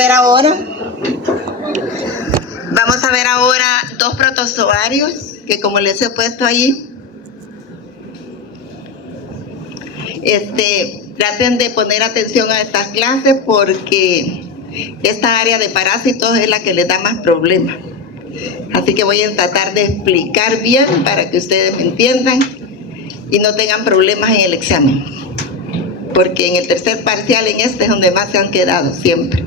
ver ahora, vamos a ver ahora dos protozoarios que, como les he puesto ahí, traten de poner atención a estas clases porque esta área de parásitos es la que les da más problemas. Así que voy a tratar de explicar bien para que ustedes me entiendan y no tengan problemas en el examen, porque en el tercer parcial, en este, es donde más se han quedado siempre,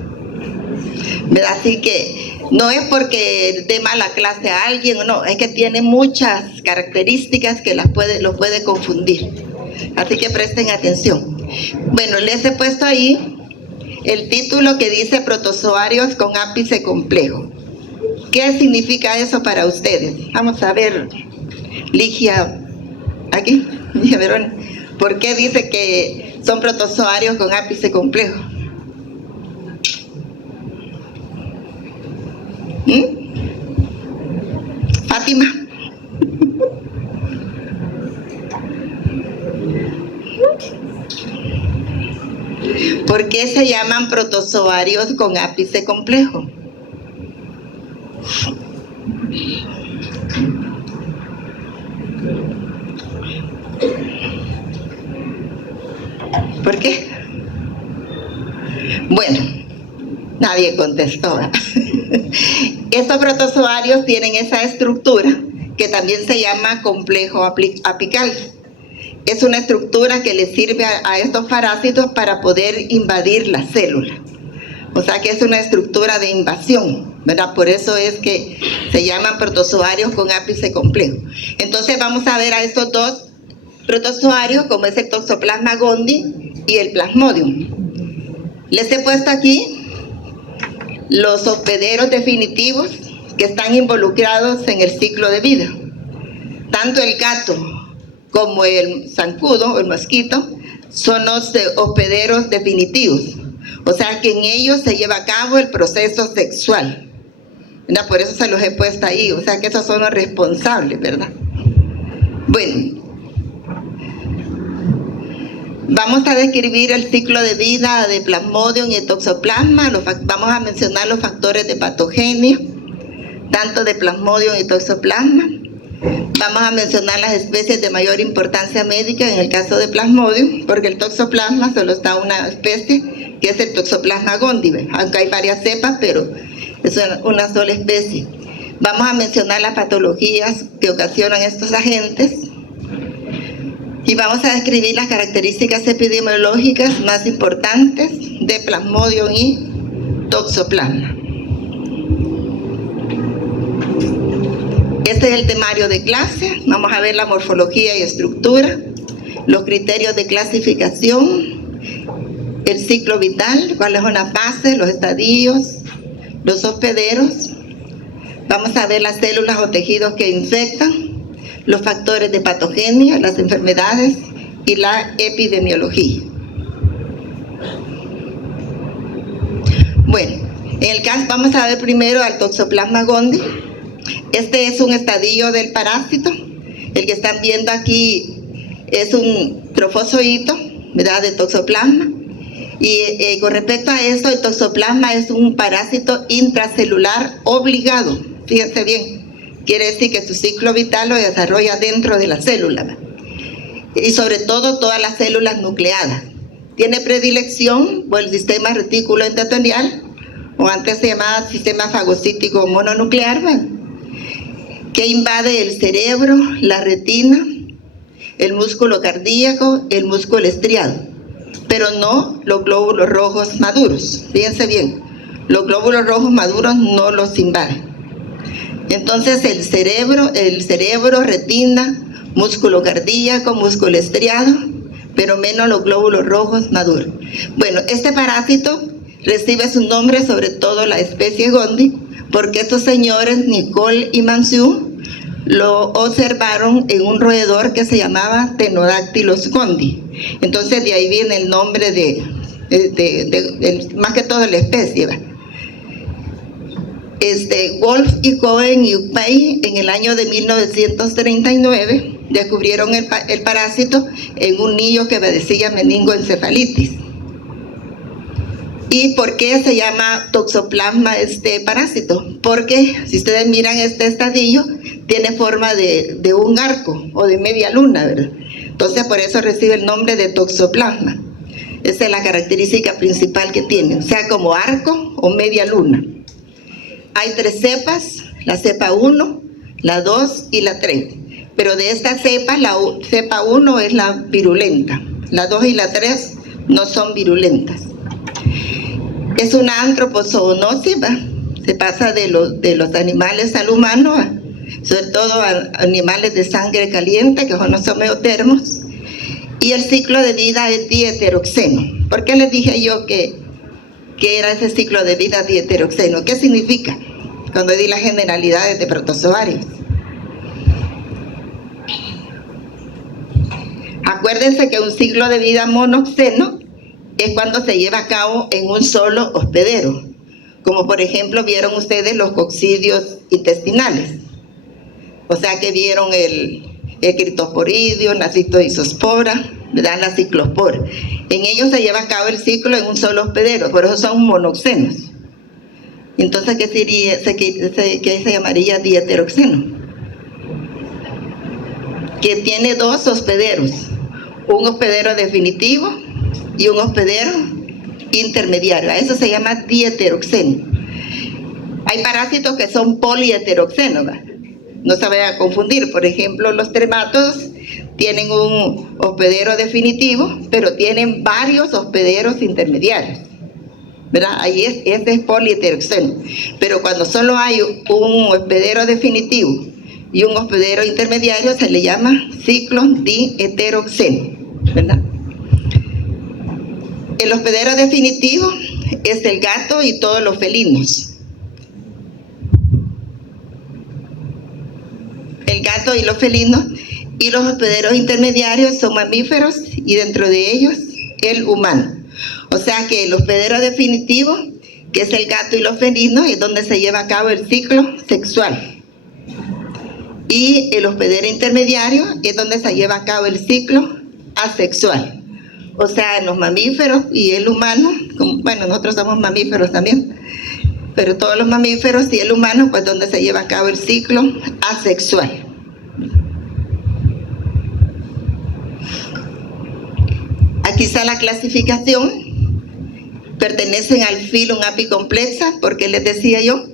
¿verdad? Así que no es porque dé mala clase a alguien, no, es que tiene muchas características que los puede confundir. Así que presten atención. Bueno, les he puesto ahí el título que dice Protozoarios con ápice complejo. ¿Qué significa eso para ustedes? Vamos a ver, Ligia, aquí, Ligia Verón, ¿por qué dice que son protozoarios con ápice complejo? Fátima. ¿Por qué se llaman protozoarios con ápice complejo? ¿Por qué? Bueno, nadie contestó. Estos protozoarios tienen esa estructura que también se llama complejo apical. Es una estructura que le sirve a estos parásitos para poder invadir la célula. O sea que es una estructura de invasión, ¿verdad? Por eso es que se llaman protozoarios con ápice complejo. Entonces vamos a ver a estos dos protozoarios, como es el Toxoplasma gondii y el Plasmodium. Les he puesto aquí los hospederos definitivos que están involucrados en el ciclo de vida. Tanto el gato como el zancudo o el mosquito son los hospederos definitivos. O sea que en ellos se lleva a cabo el proceso sexual, ¿verdad? Por eso se los he puesto ahí, o sea que esos son los responsables, ¿verdad? Bueno, vamos a describir el ciclo de vida de Plasmodium y Toxoplasma. Vamos a mencionar los factores de patogenia, tanto de Plasmodium y Toxoplasma. Vamos a mencionar las especies de mayor importancia médica en el caso de Plasmodium, porque el Toxoplasma solo está una especie, que es el Toxoplasma gondii, aunque hay varias cepas, pero es una sola especie. Vamos a mencionar las patologías que ocasionan estos agentes y vamos a describir las características epidemiológicas más importantes de Plasmodium y Toxoplasma. Este es el temario de clase. Vamos a ver la morfología y estructura, los criterios de clasificación, el ciclo vital, cuáles son las bases, los estadios, los hospederos. Vamos a ver las células o tejidos que infectan, los factores de patogenia, las enfermedades y la epidemiología. Bueno, en el caso vamos a ver primero al Toxoplasma gondii. Este es un estadio del parásito. El que están viendo aquí es un trofozoito, ¿verdad?, de Toxoplasma. Y con respecto a eso, el Toxoplasma es un parásito intracelular obligado. Fíjense bien, quiere decir que su ciclo vital lo desarrolla dentro de la célula, ¿verdad? Y sobre todo todas las células nucleadas. Tiene predilección por el sistema retículo endotelial, o antes se llamaba sistema fagocítico mononuclear, ¿verdad?, que invade el cerebro, la retina, el músculo cardíaco, el músculo estriado, pero no los glóbulos rojos maduros. Fíjense bien, los glóbulos rojos maduros no los invaden. Entonces el cerebro, retina, músculo cardíaco, músculo estriado, pero menos los glóbulos rojos maduros. Bueno, este parásito recibe su nombre sobre todo la especie gondii, porque estos señores, Nicole y Manciu, lo observaron en un roedor que se llamaba Pterodactylus gondii. Entonces de ahí viene el nombre más que todo la especie, ¿verdad? Wolf y Cohen y Upey en el año de 1939 descubrieron el parásito en un niño que padecía meningoencefalitis. ¿Y por qué se llama toxoplasma este parásito? Porque si ustedes miran este estadio, tiene forma de un arco o de media luna, ¿verdad? Entonces por eso recibe el nombre de toxoplasma. Esa es la característica principal que tiene, o sea, como arco o media luna. Hay 3 cepas, la cepa 1, la 2 y la 3. Pero de esta cepa, la cepa 1 es la virulenta. La 2 y la 3 no son virulentas. Es una antropozoonosis, ¿va? Se pasa de los animales al humano, ¿va? Sobre todo a animales de sangre caliente, que son los homeotermos. Y el ciclo de vida es dieteroxeno. ¿Por qué les dije yo que era ese ciclo de vida dieteroxeno? ¿Qué significa? Cuando di las generalidades de protozoarios. Acuérdense que un ciclo de vida monoxeno es cuando se lleva a cabo en un solo hospedero, como por ejemplo vieron ustedes los coccidios intestinales, o sea que vieron el criptosporidio, la cistoisospora, ¿verdad? La ciclospora. En ellos se lleva a cabo el ciclo en un solo hospedero, por eso son monoxenos. Entonces, ¿qué sería? ¿Qué se llamaría dieteroxeno? Que tiene 2 hospederos, un hospedero definitivo y un hospedero intermediario. A eso se llama dieteroxeno. Hay parásitos que son poliheteroxenos, ¿verdad? No se vaya a confundir. Por ejemplo, los trematodos tienen un hospedero definitivo, pero tienen varios hospederos intermediarios, ¿verdad? Ahí ese es poliheteroxeno. Pero cuando solo hay un hospedero definitivo y un hospedero intermediario, se le llama ciclo diheteroxeno, ¿verdad? El hospedero definitivo es el gato y todos los felinos. El gato y los felinos, y los hospederos intermediarios son mamíferos y dentro de ellos el humano. O sea que el hospedero definitivo, que es el gato y los felinos, es donde se lleva a cabo el ciclo sexual. Y el hospedero intermediario es donde se lleva a cabo el ciclo asexual. O sea, en los mamíferos y el humano, bueno, nosotros somos mamíferos también, pero todos los mamíferos y el humano, pues donde se lleva a cabo el ciclo asexual. Aquí está la clasificación. Pertenecen al filum apicomplexa, porque les decía yo,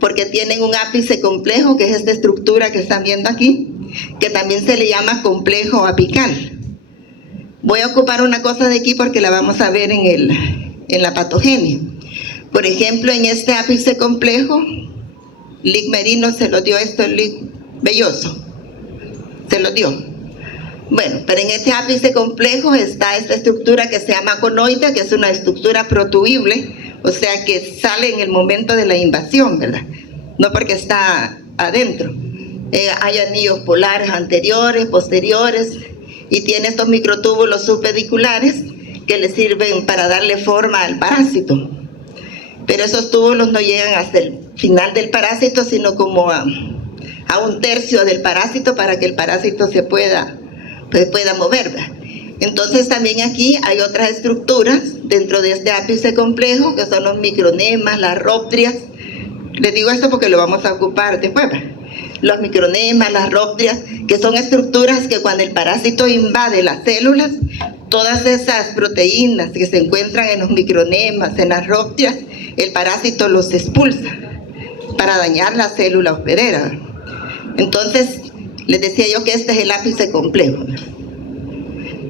porque tienen un ápice complejo, que es esta estructura que están viendo aquí, que también se le llama complejo apical. Voy a ocupar una cosa de aquí porque la vamos a ver en la patogenia. Por ejemplo, en este ápice complejo, Lic Merino se lo dio esto, el Lic velloso, se lo dio. Bueno, pero en este ápice complejo está esta estructura que se llama conoide, que es una estructura protuible, o sea que sale en el momento de la invasión, ¿verdad? No porque está adentro. Hay anillos polares anteriores, posteriores, y tiene estos microtúbulos subpediculares que le sirven para darle forma al parásito. Pero esos túbulos no llegan hasta el final del parásito, sino como a 1/3 del parásito para que el parásito se pueda mover, ¿verdad? Entonces también aquí hay otras estructuras dentro de este ápice complejo, que son los micronemas, las rhoptrias. Les digo esto porque lo vamos a ocupar después, ¿verdad? Los micronemas, las rhoptrias, que son estructuras que cuando el parásito invade las células, todas esas proteínas que se encuentran en los micronemas, en las rhoptrias, el parásito los expulsa para dañar la célula hospedera. Entonces, les decía yo que este es el ápice complejo.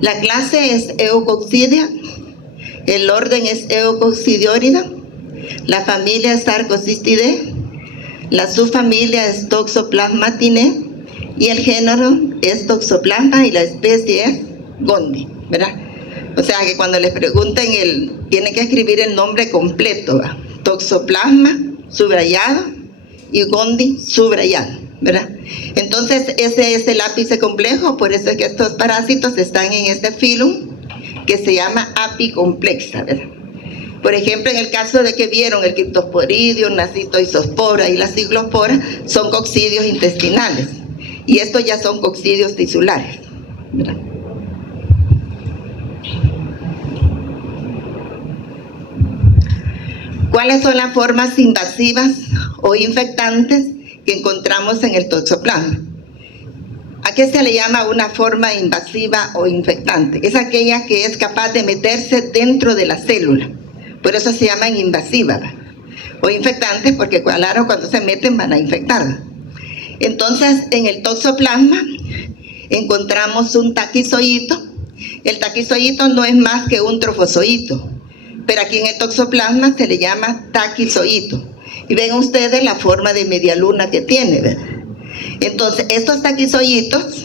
La clase es Eucoccidia, el orden es Eucoccidiorida, la familia es Sarcocistidae, la subfamilia es Toxoplasmatinae y el género es Toxoplasma y la especie es Gondii, ¿verdad? O sea que cuando les pregunten, tienen que escribir el nombre completo, ¿verdad? Toxoplasma subrayado y Gondii subrayado, ¿verdad? Entonces ese es el ápice complejo, por eso es que estos parásitos están en este filum que se llama apicomplexa, ¿verdad? Por ejemplo, en el caso de que vieron el criptosporidio, la cistoisospora y la ciclospora, son coccidios intestinales, y estos ya son coccidios tisulares, ¿verdad? ¿Cuáles son las formas invasivas o infectantes que encontramos en el toxoplasma? ¿A qué se le llama una forma invasiva o infectante? Es aquella que es capaz de meterse dentro de la célula. Por eso se llaman invasivas o infectantes, porque claro, cuando se meten van a infectar. Entonces, en el toxoplasma encontramos un taquizoíto. El taquizoíto no es más que un trofozoíto, pero aquí en el toxoplasma se le llama taquizoíto. Y ven ustedes la forma de media luna que tiene, ¿verdad? Entonces, estos taquizoítos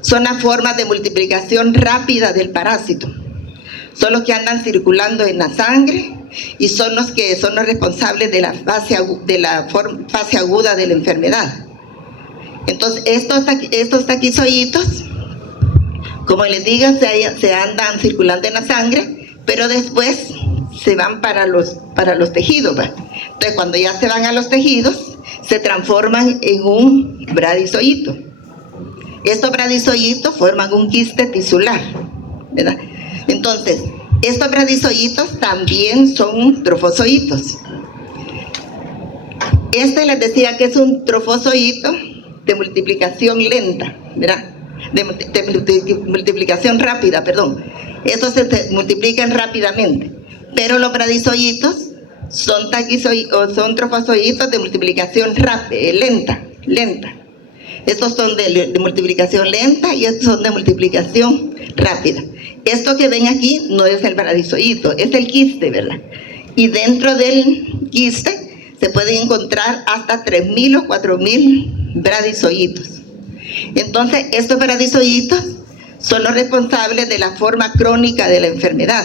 son las formas de multiplicación rápida del parásito. Son los que andan circulando en la sangre y son los que son los responsables de la fase aguda de la enfermedad. Entonces, estos taquizoítos, como les digo, se andan circulando en la sangre, pero después se van para los tejidos, ¿va? Entonces, cuando ya se van a los tejidos, se transforman en un bradizoíto. Estos bradizoítos forman un quiste tisular, ¿verdad? Entonces, estos bradizoítos también son trofozoítos. Les decía que es un trofozoíto de multiplicación lenta, ¿verdad? De multiplicación rápida, perdón. Estos se multiplican rápidamente, pero los bradizoítos son trofozoítos de multiplicación lenta. Estos son de multiplicación lenta y estos son de multiplicación rápida. Esto que ven aquí no es el bradizoíto, es el quiste, ¿verdad? Y dentro del quiste se pueden encontrar hasta 3.000 o 4.000 bradizoítos. Entonces, estos bradizoítos son los responsables de la forma crónica de la enfermedad.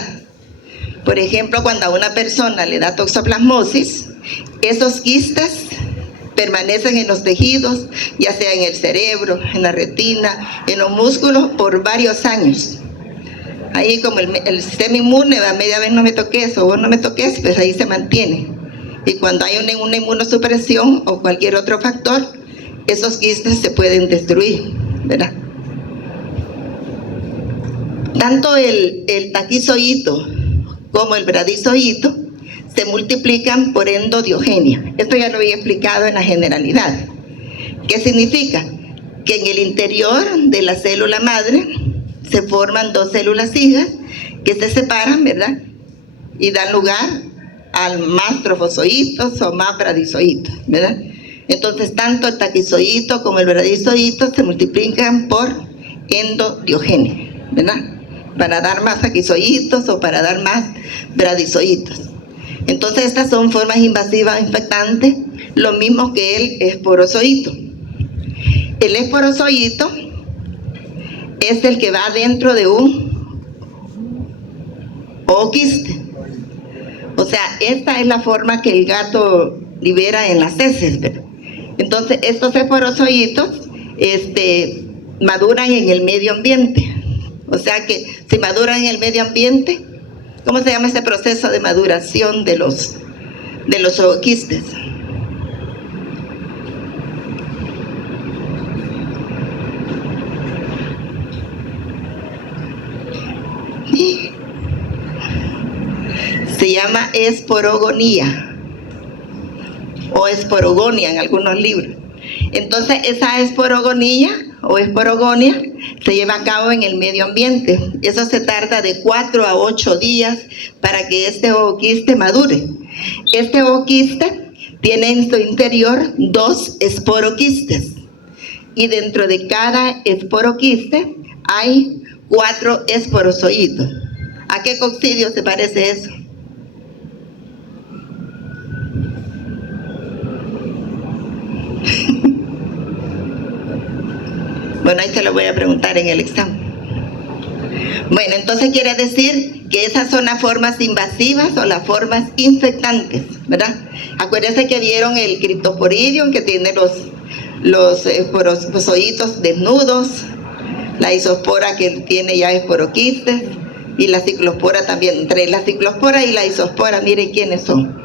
Por ejemplo, cuando a una persona le da toxoplasmosis, esos quistes permanecen en los tejidos, ya sea en el cerebro, en la retina, en los músculos, por varios años. Ahí como el sistema inmune, a media vez no me toques o vos no me toques, pues ahí se mantiene. Y cuando hay una inmunosupresión o cualquier otro factor, esos quistes se pueden destruir, ¿verdad? Tanto el taquizoíto como el bradizoíto se multiplican por endodiogenia. Esto ya lo había explicado en la generalidad. ¿Qué significa? Que en el interior de la célula madre se forman dos células hijas que se separan, ¿verdad? Y dan lugar a más trofozoítos o más bradizoítos, ¿verdad? Entonces, tanto el taquizoíto como el bradizoíto se multiplican por endodiogenia, ¿verdad? Para dar más taquizoítos o para dar más bradizoítos. Entonces, estas son formas invasivas infectantes, lo mismo que el esporozoíto. El esporozoíto es el que va dentro de un ooquiste. O sea, esta es la forma que el gato libera en las heces, ¿verdad? Entonces, estos esporozoítos maduran en el medio ambiente. O sea que si maduran en el medio ambiente, ¿cómo se llama ese proceso de maduración de los ooquistes? Se llama esporogonía o esporogonia en algunos libros. Entonces, esa esporogonía o esporogonia se lleva a cabo en el medio ambiente. Eso se tarda de 4 a 8 días para que este ooquiste madure. Este ooquiste tiene en su interior 2 esporoquistes y dentro de cada esporoquiste hay 4 esporozoítos. ¿A qué coccidio se parece eso? Bueno, ahí se lo voy a preguntar en el examen. Bueno, entonces quiere decir que esas son las formas invasivas o las formas infectantes, ¿verdad? Acuérdense que vieron el Cryptosporidium, que tiene los esporozoítos desnudos, la isospora que tiene ya esporoquistes, y la ciclospora también. Entre la ciclospora y la isospora, miren quiénes son.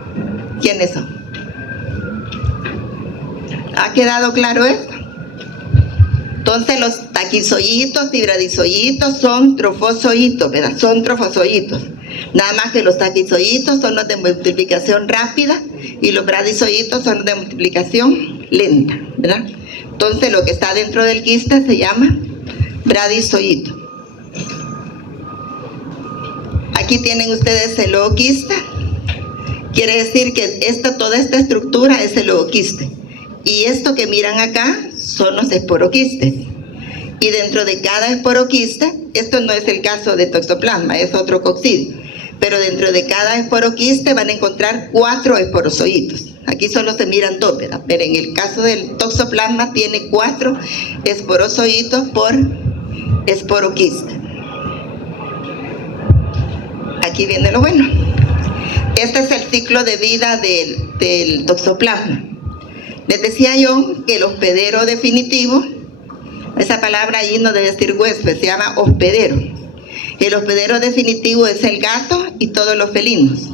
¿Quiénes son? ¿Ha quedado claro esto? Entonces, los taquizoítos y bradizoítos son trofozoítos, ¿verdad? Son trofozoítos. Nada más que los taquizoitos son los de multiplicación rápida y los bradizoitos son los de multiplicación lenta, ¿verdad? Entonces lo que está dentro del quiste se llama bradizoito. Aquí tienen ustedes el ooquiste. Quiere decir que toda esta estructura es el ooquiste. Y esto que miran acá son los esporoquistes. Y dentro de cada esporoquiste, esto no es el caso de toxoplasma, es otro coccidio. Pero dentro de cada esporoquiste van a encontrar 4 esporozoitos. Aquí solo se miran 2, ¿verdad? Pero en el caso del toxoplasma tiene 4 esporozoitos por esporoquiste. Aquí viene lo bueno. Este es el ciclo de vida del toxoplasma. Les decía yo que el hospedero definitivo, esa palabra ahí no debe decir huésped, se llama hospedero. El hospedero definitivo es el gato y todos los felinos.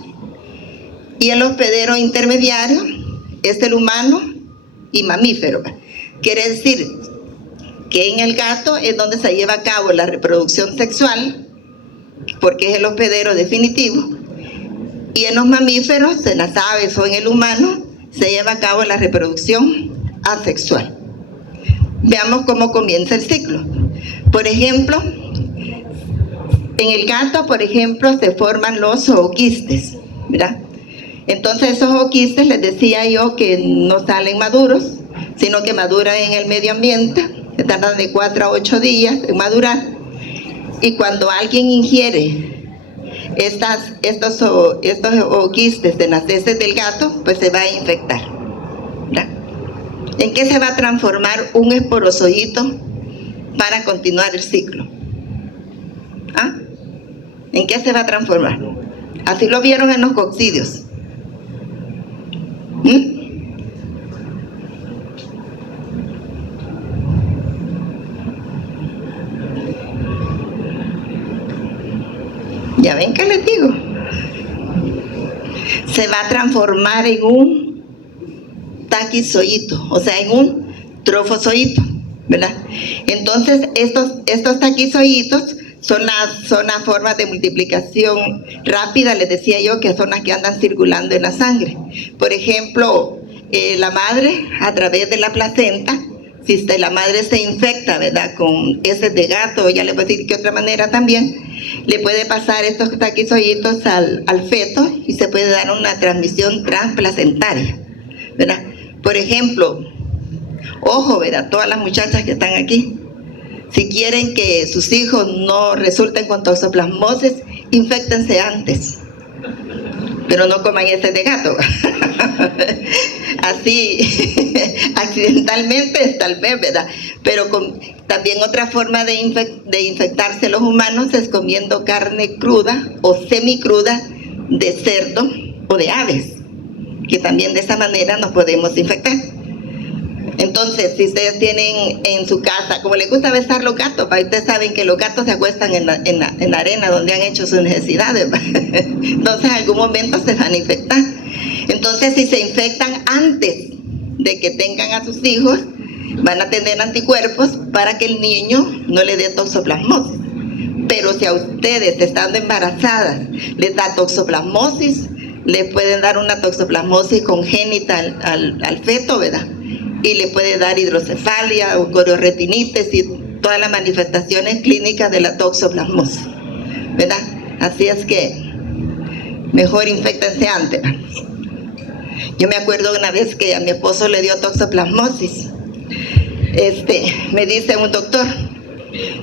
Y el hospedero intermediario es el humano y mamífero. Quiere decir que en el gato es donde se lleva a cabo la reproducción sexual, porque es el hospedero definitivo. Y en los mamíferos, en las aves o en el humano, se lleva a cabo la reproducción asexual. Veamos cómo comienza el ciclo. Por ejemplo, en el gato, por ejemplo, se forman los ooquistes, ¿verdad? Entonces esos ooquistes, les decía yo que no salen maduros, sino que maduran en el medio ambiente, que tardan de 4 a 8 días en madurar. Y cuando alguien ingiere estos ooquistes de las heces del gato, pues se va a infectar, ¿verdad? ¿En qué se va a transformar un esporozoito para continuar el ciclo? ¿Ah? ¿En qué se va a transformar? Así lo vieron en los coccidios. Ya ven que les digo, se va a transformar en un taquizoito, o sea, en un trofozoito, ¿verdad? Entonces estos taquizoitos son las formas de multiplicación rápida, les decía yo, que son las que andan circulando en la sangre. Por ejemplo, la madre, a través de la placenta, si la madre se infecta, ¿verdad?, con heces de gato, ya le voy a decir que otra manera también, le puede pasar estos taquizoitos al feto y se puede dar una transmisión transplacentaria, ¿verdad? Por ejemplo, ojo, ¿verdad?, todas las muchachas que están aquí, si quieren que sus hijos no resulten con toxoplasmosis, inféctense antes, pero no coman heces de gato. Así, accidentalmente tal vez, ¿verdad? Pero también otra forma de infectarse los humanos es comiendo carne cruda o semicruda de cerdo o de aves, que también de esa manera nos podemos infectar. Entonces, si ustedes tienen en su casa, como les gusta besar los gatos, ustedes saben que los gatos se acuestan en la arena donde han hecho sus necesidades, entonces en algún momento se van a infectar. Entonces, si se infectan antes de que tengan a sus hijos, van a tener anticuerpos para que el niño no le dé toxoplasmosis. Pero si a ustedes, estando embarazadas, les da toxoplasmosis, les pueden dar una toxoplasmosis congénita al feto, ¿verdad? Y le puede dar hidrocefalia o coriorretinitis y todas las manifestaciones clínicas de la toxoplasmosis, ¿verdad? Así es que mejor inféctense antes. Yo me acuerdo una vez que a mi esposo le dio toxoplasmosis. Me dice un doctor,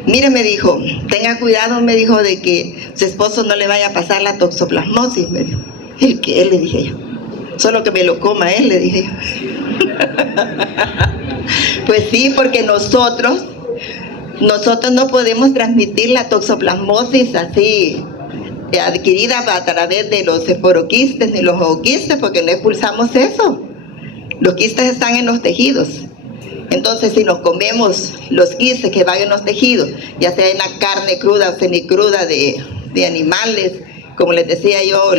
mire, me dijo, tenga cuidado, me dijo, de que su esposo no le vaya a pasar la toxoplasmosis, me dijo. ¿El qué? Le dije yo. Solo que me lo coma él, le dije yo. Pues sí, porque nosotros no podemos transmitir la toxoplasmosis así adquirida a través de los esporoquistes ni los ooquistes, porque no expulsamos eso. Los quistes están en los tejidos. Entonces, si nos comemos los quistes que van en los tejidos, ya sea en la carne cruda o semicruda de animales, como les decía yo,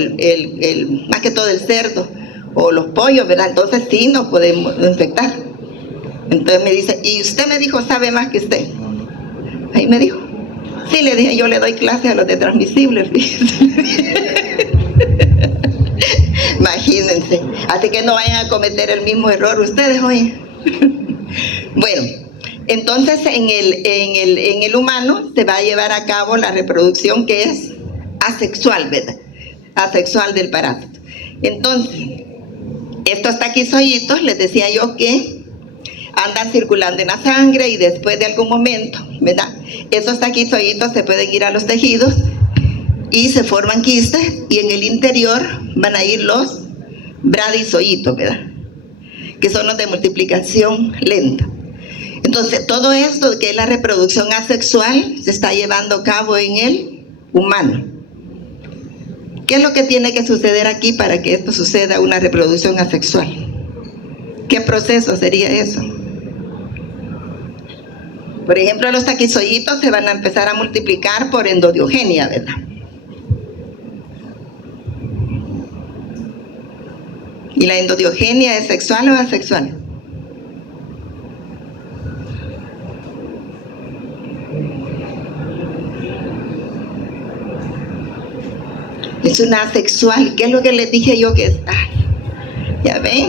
más que todo el cerdo o los pollos, ¿verdad? Entonces sí nos podemos infectar. Entonces me dice, y usted me dijo, sabe más que usted. Ahí me dijo. Sí, le dije, yo le doy clase a los de transmisibles, imagínense. Así que no vayan a cometer el mismo error ustedes hoy. Bueno, entonces en el humano se va a llevar a cabo la reproducción que es asexual, ¿verdad? Asexual del parásito. Entonces, estos taquizoiditos, les decía yo que andan circulando en la sangre y después de algún momento, ¿verdad? Esos taquizoiditos se pueden ir a los tejidos y se forman quistes, y en el interior van a ir los bradizoiditos, ¿verdad? Que son los de multiplicación lenta. Entonces, todo esto que es la reproducción asexual se está llevando a cabo en el humano. ¿Qué es lo que tiene que suceder aquí para que esto suceda, una reproducción asexual? ¿Qué proceso sería eso? Por ejemplo, los taquizoiditos se van a empezar a multiplicar por endodiogenia, ¿verdad? ¿Y la endodiogenia es sexual o asexual? Es una asexual. ¿Qué es lo que les dije yo que es? ¿Ya ven?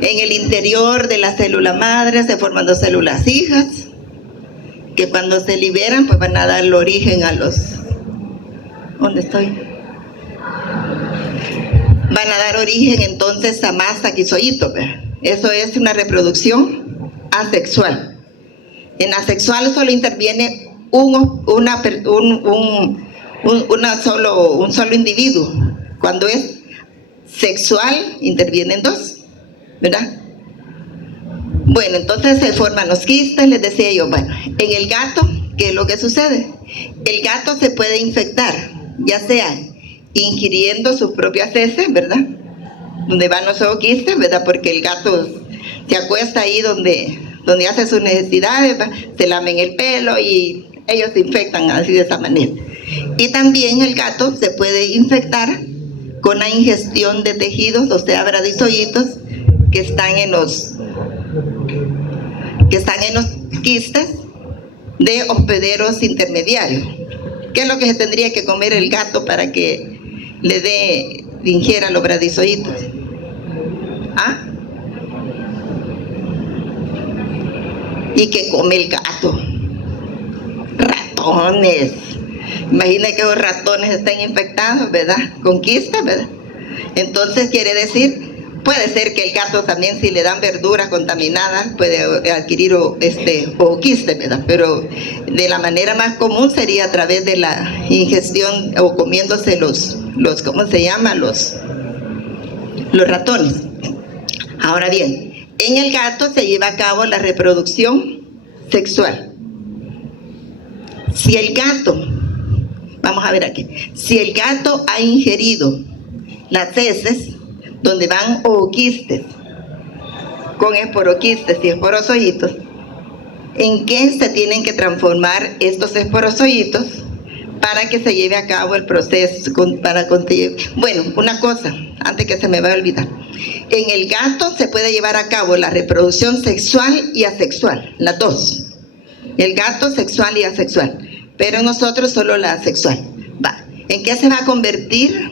En el interior de la célula madre se forman dos células hijas, que cuando se liberan pues van a dar origen a los... ¿Dónde estoy? Van a dar origen entonces a más taquizoiditos, ¿verdad? Eso es una reproducción asexual. En asexual solo interviene un solo individuo. Cuando es sexual intervienen dos, ¿verdad? Bueno, entonces se forman los quistes, les decía yo. Bueno, en el gato, ¿qué es lo que sucede? El gato se puede infectar, ya sea ingiriendo sus propias heces, ¿verdad? Donde van los quistes, ¿verdad? Porque el gato se acuesta ahí donde hace sus necesidades, ¿verdad? Se lamen el pelo y ellos se infectan así de esa manera. Y también el gato se puede infectar con la ingestión de tejidos, o sea, bradizoiditos, que están en los quistes de hospederos intermediarios. ¿Qué es lo que se tendría que comer el gato para que le ingiera los bradizoiditos? ¿Ah? ¿Y qué come el gato? Ratones. Imagina que los ratones estén infectados, ¿verdad? Con quistes, ¿verdad? Entonces quiere decir, puede ser que el gato también, si le dan verduras contaminadas, puede adquirir quistes, ¿verdad? Pero de la manera más común sería a través de la ingestión o comiéndose los ¿cómo se llama? Los ratones. Ahora bien, en el gato se lleva a cabo la reproducción sexual. Si el gato, vamos a ver aquí, si el gato ha ingerido las heces, donde van ooquistes, con esporoquistes y esporozoitos, ¿en qué se tienen que transformar estos esporozoitos para que se lleve a cabo el proceso? Bueno, una cosa, antes que se me vaya a olvidar. En el gato se puede llevar a cabo la reproducción sexual y asexual, las dos. El gato sexual y asexual, pero nosotros solo la asexual. ¿En qué se va a convertir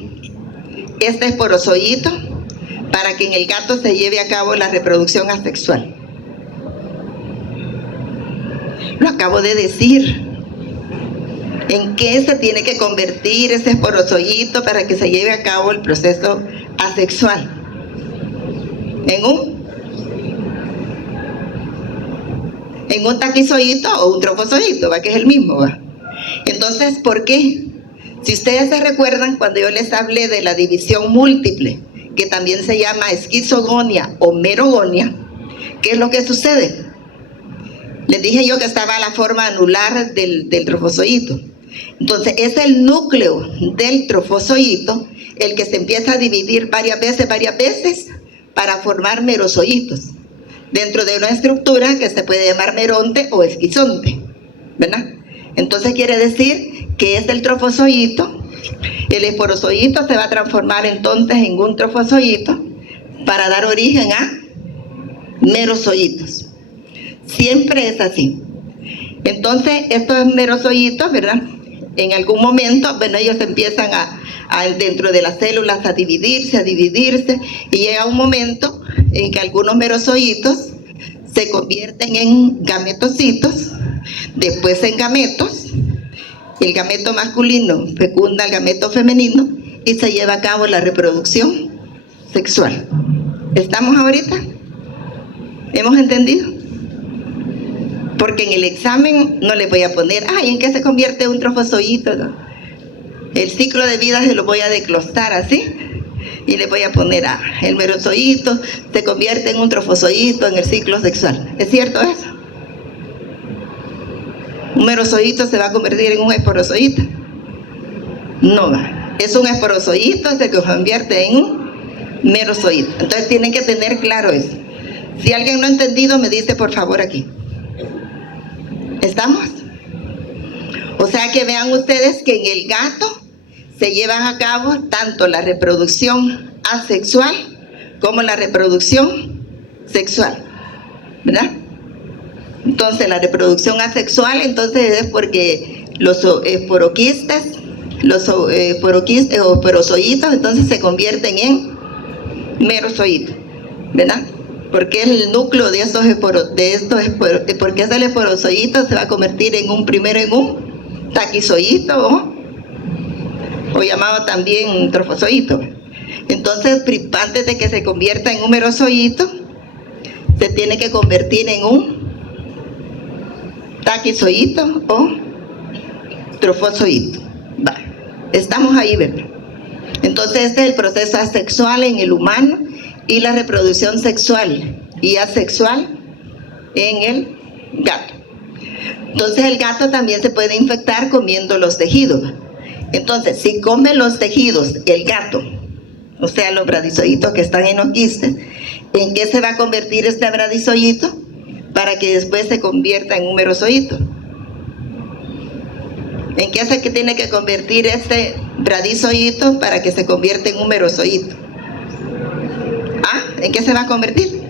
este esporozoito para que en el gato se lleve a cabo la reproducción asexual? Lo acabo de decir. ¿En qué se tiene que convertir ese esporozoito para que se lleve a cabo el proceso asexual? En un taquizoito o un trofozoito, ¿va? Que es el mismo, ¿va? Entonces, ¿por qué? Si ustedes se recuerdan, cuando yo les hablé de la división múltiple, que también se llama esquizogonia o merogonia, ¿qué es lo que sucede? Les dije yo que estaba la forma anular del trofozoito. Entonces, es el núcleo del trofozoito el que se empieza a dividir varias veces para formar merozoitos, dentro de una estructura que se puede llamar meronte o esquizonte, ¿verdad? Entonces quiere decir que es el trofozoito, el esporozoito se va a transformar entonces en un trofozoito para dar origen a merozoitos. Siempre es así. Entonces, estos merozoitos, ¿verdad? En algún momento, bueno, ellos empiezan dentro de las células a dividirse, y llega un momento en que algunos merozoitos se convierten en gametocitos, después en gametos, y el gameto masculino fecunda al gameto femenino y se lleva a cabo la reproducción sexual. ¿Estamos ahorita? ¿Hemos entendido? Porque en el examen no le voy a poner, ay, ¿en qué se convierte un trofozoito? No. El ciclo de vida se lo voy a desglosar así, y le voy a poner, el merozoito se convierte en un trofozoito en el ciclo sexual. ¿Es cierto eso? ¿Un merozoito se va a convertir en un esporozoito? No va. Es un esporozoito, se convierte en un merozoito. Entonces tienen que tener claro eso. Si alguien no ha entendido, me dice por favor aquí. ¿Estamos? O sea que vean ustedes que en el gato se llevan a cabo tanto la reproducción asexual como la reproducción sexual, ¿verdad? Entonces la reproducción asexual entonces es porque los esporoquistas, o esporozoitos entonces se convierten en merozoitos, ¿verdad? Porque el núcleo de estos porque ese esporozoito se va a convertir primero en un taquizoito o llamado también trofozoito. Entonces, antes de que se convierta en un merozoito, se tiene que convertir en un taquizoito o trofozoito. Estamos ahí, ¿verdad? Entonces, este es el proceso asexual en el humano y la reproducción sexual y asexual en el gato. Entonces, el gato también se puede infectar comiendo los tejidos. Entonces, si come los tejidos, el gato, o sea, los bradizoitos que están en los quistes, ¿en qué se va a convertir este bradizoito para que después se convierta en un merozoito? ¿En qué se tiene que convertir este bradizoito para que se convierta en un merozoito? ¿En qué se va a convertir?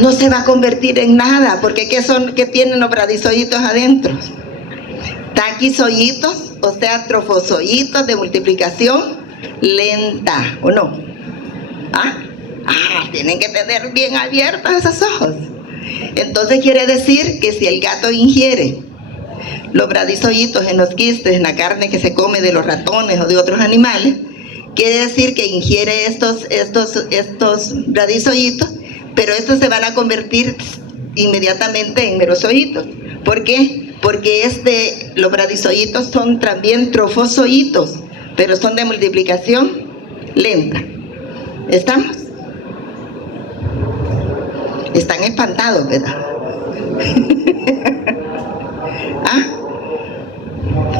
No se va a convertir en nada, porque ¿qué tienen los bradizoitos adentro? Taquizoitos, o sea, trofozoitos de multiplicación lenta, ¿o no? Tienen que tener bien abiertos esos ojos. Entonces quiere decir que si el gato ingiere los bradizoitos en los quistes, en la carne que se come de los ratones o de otros animales, quiere decir que ingiere estos bradizoitos, pero estos se van a convertir inmediatamente en merozoitos. ¿Por qué? Porque los bradizoitos son también trofozoitos, pero son de multiplicación lenta. ¿Estamos? Están espantados, ¿verdad?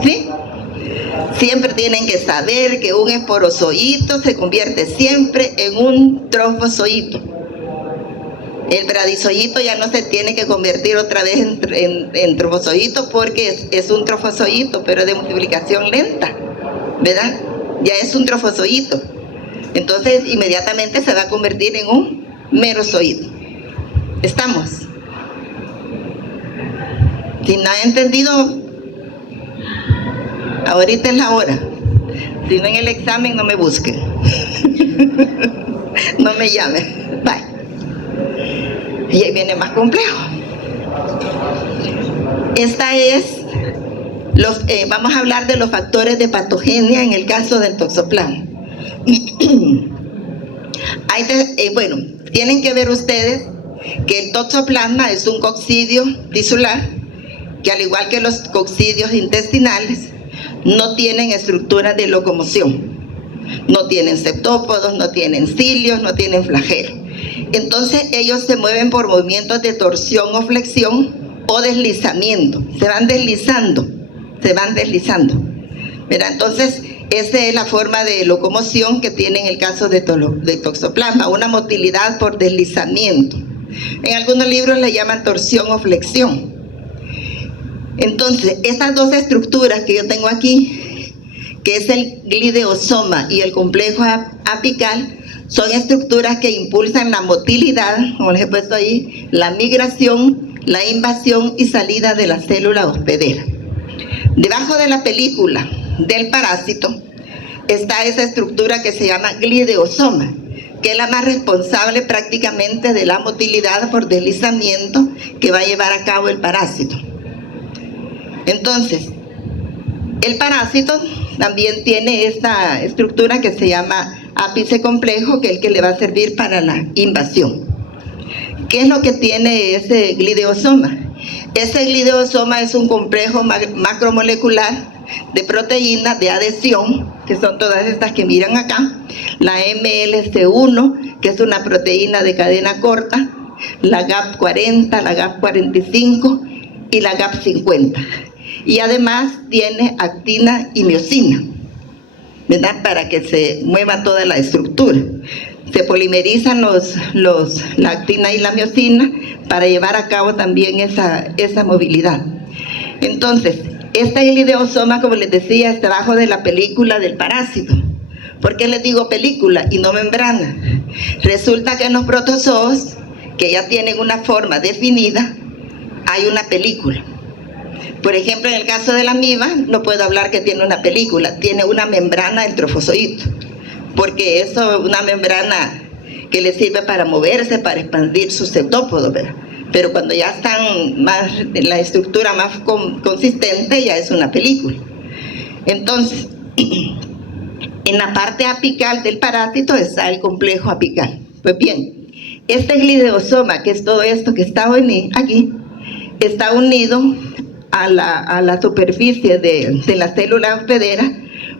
¿Sí? Siempre tienen que saber que un esporozoito se convierte siempre en un trofozoito. El bradizoito ya no se tiene que convertir otra vez en trofozoito porque es un trofozoito, pero de multiplicación lenta, ¿verdad? Ya es un trofozoito. Entonces inmediatamente se va a convertir en un merozoito. ¿Estamos? Si no ha entendido, ahorita es la hora. Si no en el examen, no me busque. No me llame. Bye. Y ahí viene más complejo. Vamos a hablar de los factores de patogenia en el caso del toxoplasma. Bueno, tienen que ver ustedes que el toxoplasma es un coccidio tisular que, al igual que los coccidios intestinales, no tienen estructura de locomoción. No tienen septópodos, no tienen cilios, no tienen flagelos. Entonces ellos se mueven por movimientos de torsión o flexión o deslizamiento. Se van deslizando. ¿Verdad? Entonces esa es la forma de locomoción que tiene en el caso de toxoplasma, una motilidad por deslizamiento. En algunos libros le llaman torsión o flexión. Entonces, estas dos estructuras que yo tengo aquí, que es el glideosoma y el complejo apical, Son estructuras que impulsan la motilidad, como les he puesto ahí, la migración, la invasión y salida de la célula hospedera. Debajo de la película del parásito está esa estructura que se llama glideosoma, que es la más responsable prácticamente de la motilidad por deslizamiento que va a llevar a cabo el parásito. Entonces, el parásito también tiene esta estructura que se llama ápice complejo, que es el que le va a servir para la invasión. ¿Qué es lo que tiene ese glideosoma? Ese glideosoma es un complejo macromolecular de proteínas de adhesión, que son todas estas que miran acá, la MLC1, que es una proteína de cadena corta, la GAP40, la GAP45 y la GAP50. Y además tiene actina y miosina, ¿verdad? Para que se mueva toda la estructura. Se polimerizan la actina y la miosina para llevar a cabo también esa movilidad. Entonces, este glideosoma, como les decía, está debajo de la película del parásito. ¿Por qué les digo película y no membrana? Resulta que en los protozoos, que ya tienen una forma definida, hay una película. Por ejemplo, en el caso de la amiba, no puedo hablar que tiene una película, tiene una membrana del trofozoito, porque eso es una membrana que le sirve para moverse, para expandir sus ceftópodos, ¿verdad? Pero cuando ya están más, la estructura más consistente, ya es una película. Entonces, en la parte apical del parásito está el complejo apical. Pues bien, este glideosoma, que es todo esto que está aquí, está unido a la superficie de la célula hospedera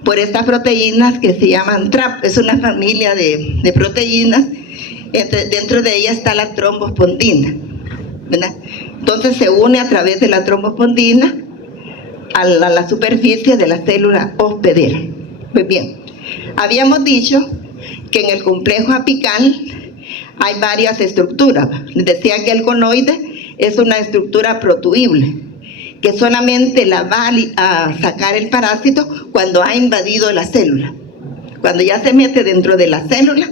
por estas proteínas que se llaman TRAP. Es una familia de proteínas. Dentro de ella está la trombospondina, ¿verdad? Entonces se une a través de la trombospondina a la superficie de la célula hospedera. Pues bien, habíamos dicho que en el complejo apical hay varias estructuras. Les decía que el conoide es una estructura protuible, que solamente la va a sacar el parásito cuando ha invadido la célula. Cuando ya se mete dentro de la célula,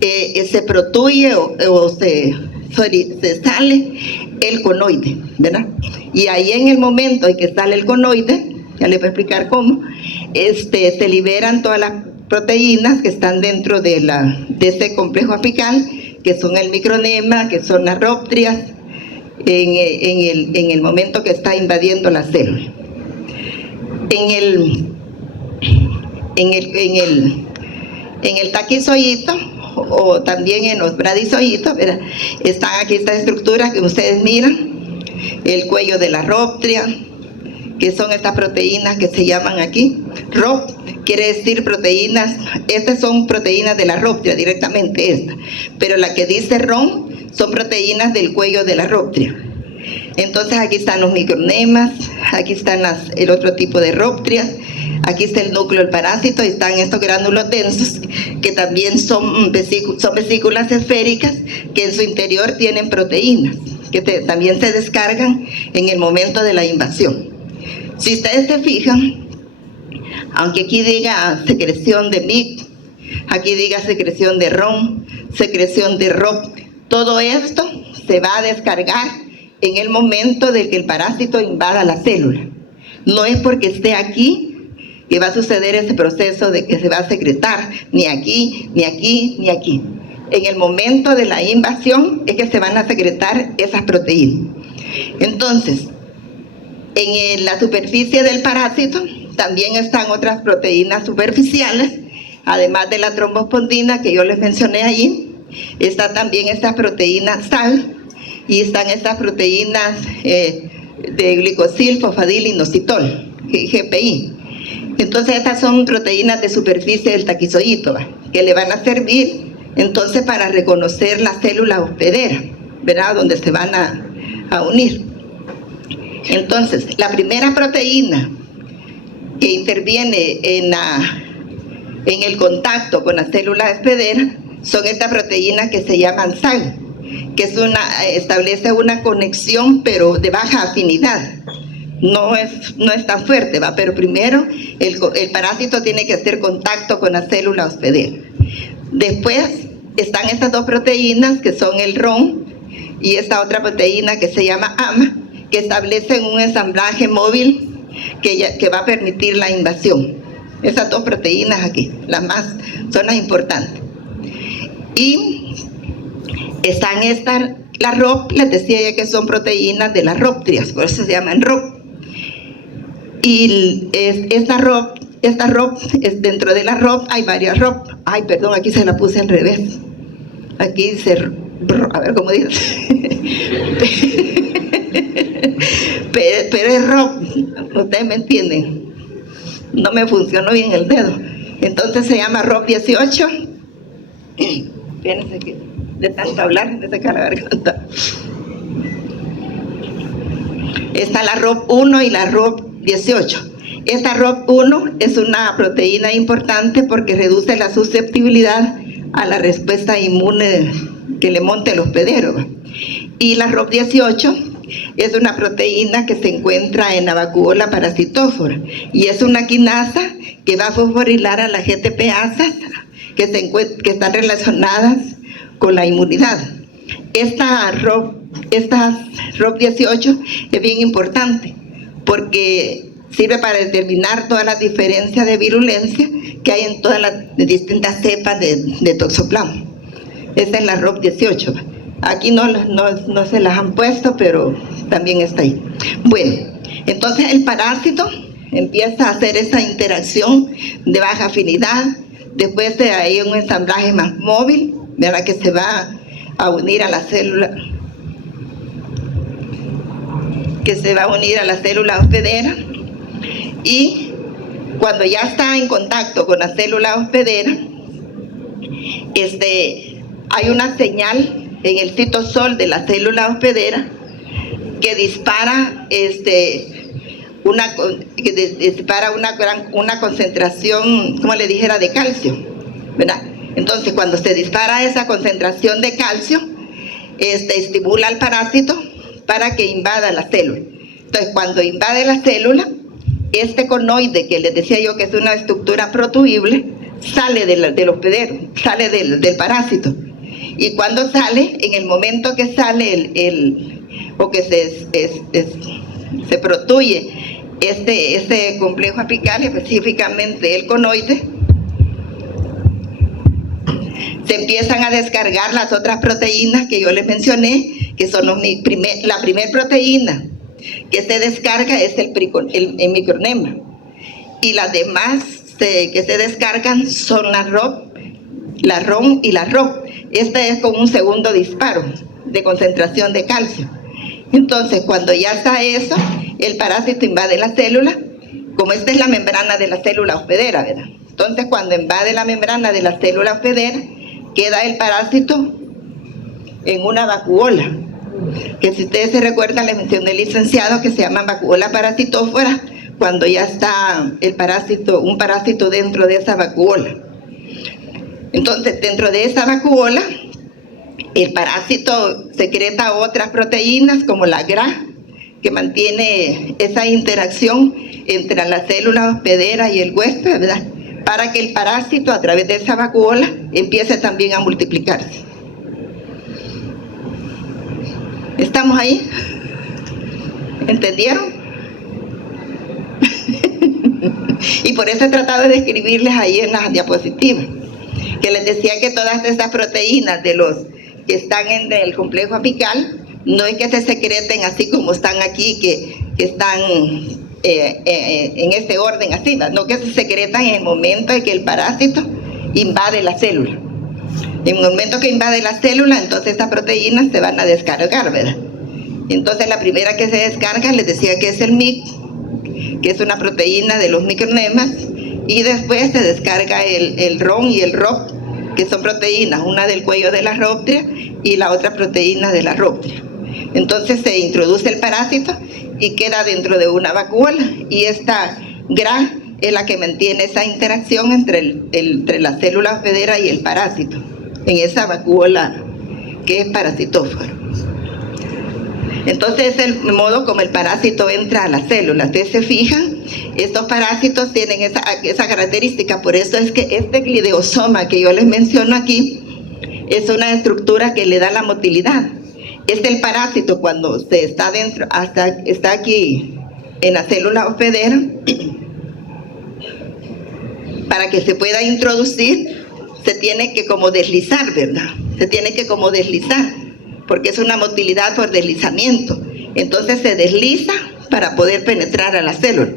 se protuye o se sale el conoide, ¿verdad? Y ahí en el momento en que sale el conoide, ya les voy a explicar cómo, se liberan todas las proteínas que están dentro de ese complejo apical, que son el micronema, que son las róptrias, en el momento que está invadiendo la célula. En el taquizoíto, o también en los bradizoítos, ¿verdad? Están aquí estas estructuras que ustedes miran, el cuello de la róptria, que son estas proteínas que se llaman aquí, ROP, quiere decir proteínas, estas son proteínas de la róptria directamente, esta, pero la que dice ROM son proteínas del cuello de la róptria. Entonces aquí están los micronemas, aquí están el otro tipo de róptrias, aquí está el núcleo del parásito, y están estos gránulos densos que también son vesículas esféricas que en su interior tienen proteínas que también se descargan en el momento de la invasión. Si ustedes se fijan, aunque aquí diga secreción de MIC, aquí diga secreción de ROM, secreción de ROP, todo esto se va a descargar en el momento de que el parásito invada la célula. No es porque esté aquí que va a suceder ese proceso de que se va a secretar, ni aquí, ni aquí, ni aquí. En el momento de la invasión es que se van a secretar esas proteínas. Entonces, en la superficie del parásito también están otras proteínas superficiales, además de la trombospondina que yo les mencioné allí. Está también esta proteína SAL y están estas proteínas de glicosil, fosfadil, inositol, GPI. Entonces estas son proteínas de superficie del taquizoíto, que le van a servir entonces para reconocer la célula hospedera, ¿verdad? Donde se van a unir. Entonces, la primera proteína que interviene en el contacto con la célula hospedera son estas proteínas que se llaman SAL, que establece una conexión pero de baja afinidad. No es tan fuerte, ¿va? Pero primero el parásito tiene que hacer contacto con la célula hospedera. Después están estas dos proteínas que son el ROM y esta otra proteína que se llama AMA, que establecen un ensamblaje móvil que va a permitir la invasión. Esas dos proteínas aquí, son las importantes. Y están las ROP, les decía ya que son proteínas de las róptrias, por eso se llaman ROP. Y esta ROP, dentro de la ROP hay varias ROP. Ay, perdón, aquí se la puse al revés. Aquí dice, a ver cómo dice. Pero es ROP, ustedes me entienden. No me funcionó bien el dedo. Entonces se llama ROP 18. Fíjense que de tanto hablar me saca la garganta. Está la ROP 1 y la ROP 18. Esta ROP 1 es una proteína importante porque reduce la susceptibilidad a la respuesta inmune que le monte el hospedero. Y la ROP 18 es una proteína que se encuentra en la vacuola parasitófora y es una quinasa que va a fosforilar a las GTPasas que están relacionadas con la inmunidad. Esta ROP 18 es bien importante porque sirve para determinar todas las diferencias de virulencia que hay en todas las distintas cepas de Toxoplasma. Esa es la ROP 18. Aquí no se las han puesto, pero también está ahí. Bueno, entonces el parásito empieza a hacer esa interacción de baja afinidad. Después de ahí un ensamblaje más móvil, ¿verdad? Que se va a unir a la célula, hospedera. Y cuando ya está en contacto con la célula hospedera, hay una señal en el citosol de la célula hospedera que dispara una concentración, como le dijera, de calcio, ¿verdad? Entonces, cuando se dispara esa concentración de calcio, estimula al parásito para que invada la célula. Entonces, cuando invade la célula, este conoide, que les decía yo que es una estructura protuible, sale del hospedero, sale del parásito. Y cuando sale, en el momento que sale se protuye este complejo apical, específicamente el conoide, se empiezan a descargar las otras proteínas que yo les mencioné, que son la primera proteína que se descarga es el micronema, y las demás que se descargan son la ROP, la ROM y la ROP. Este es con un segundo disparo de concentración de calcio. Entonces, cuando ya está eso, el parásito invade la célula, como esta es la membrana de la célula hospedera, ¿verdad? Entonces, cuando invade la membrana de la célula hospedera, queda el parásito en una vacuola, que si ustedes se recuerdan, les mencioné, licenciado, que se llama vacuola parasitófora, cuando ya está un parásito dentro de esa vacuola. Entonces, dentro de esa vacuola, el parásito secreta otras proteínas como la GRA, que mantiene esa interacción entre la célula hospedera y el huésped, ¿verdad? Para que el parásito, a través de esa vacuola, empiece también a multiplicarse. ¿Estamos ahí? ¿Entendieron? Y por eso he tratado de describirles ahí en las diapositivas, que les decía que todas estas proteínas de los que están en el complejo apical, no es que se secreten así como están aquí, que están en este orden así, no, que se secretan en el momento en que el parásito invade la célula. En el momento que invade la célula, entonces estas proteínas se van a descargar, ¿verdad? Entonces la primera que se descarga, les decía que es el MIC, que es una proteína de los micronemas, y después se descarga el ROM y el ROP, que son proteínas, una del cuello de la róptrea y la otra proteína de la róptrea. Entonces se introduce el parásito y queda dentro de una vacuola, y esta GRA es la que mantiene esa interacción entre la célula hospedera y el parásito, en esa vacuola que es parasitófora. Entonces es el modo como el parásito entra a la célula. Ustedes se fijan, estos parásitos tienen esa característica, por eso es que este clideosoma que yo les menciono aquí es una estructura que le da la motilidad. Es el parásito cuando se está dentro, hasta está aquí en la célula hospedera, para que se pueda introducir, se tiene que como deslizar, ¿verdad? Se tiene que como deslizar, porque es una motilidad por deslizamiento. Entonces se desliza para poder penetrar a la célula.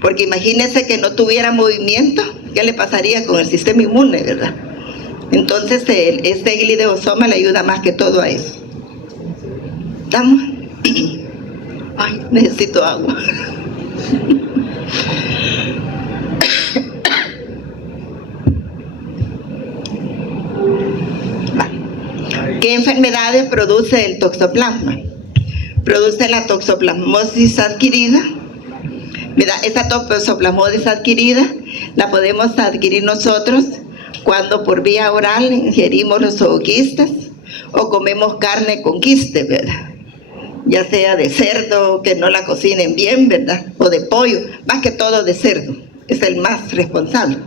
Porque imagínense que no tuviera movimiento, ¿qué le pasaría con el sistema inmune, verdad? Entonces este glideosoma le ayuda más que todo a eso. ¿Estamos? Ay, necesito agua. ¿Qué enfermedades produce el toxoplasma? Produce la toxoplasmosis adquirida. ¿Verdad? Esa toxoplasmosis adquirida la podemos adquirir nosotros cuando por vía oral ingerimos los zooquistes o comemos carne con quiste, ¿verdad? Ya sea de cerdo, que no la cocinen bien, ¿verdad? O de pollo, más que todo de cerdo, es el más responsable.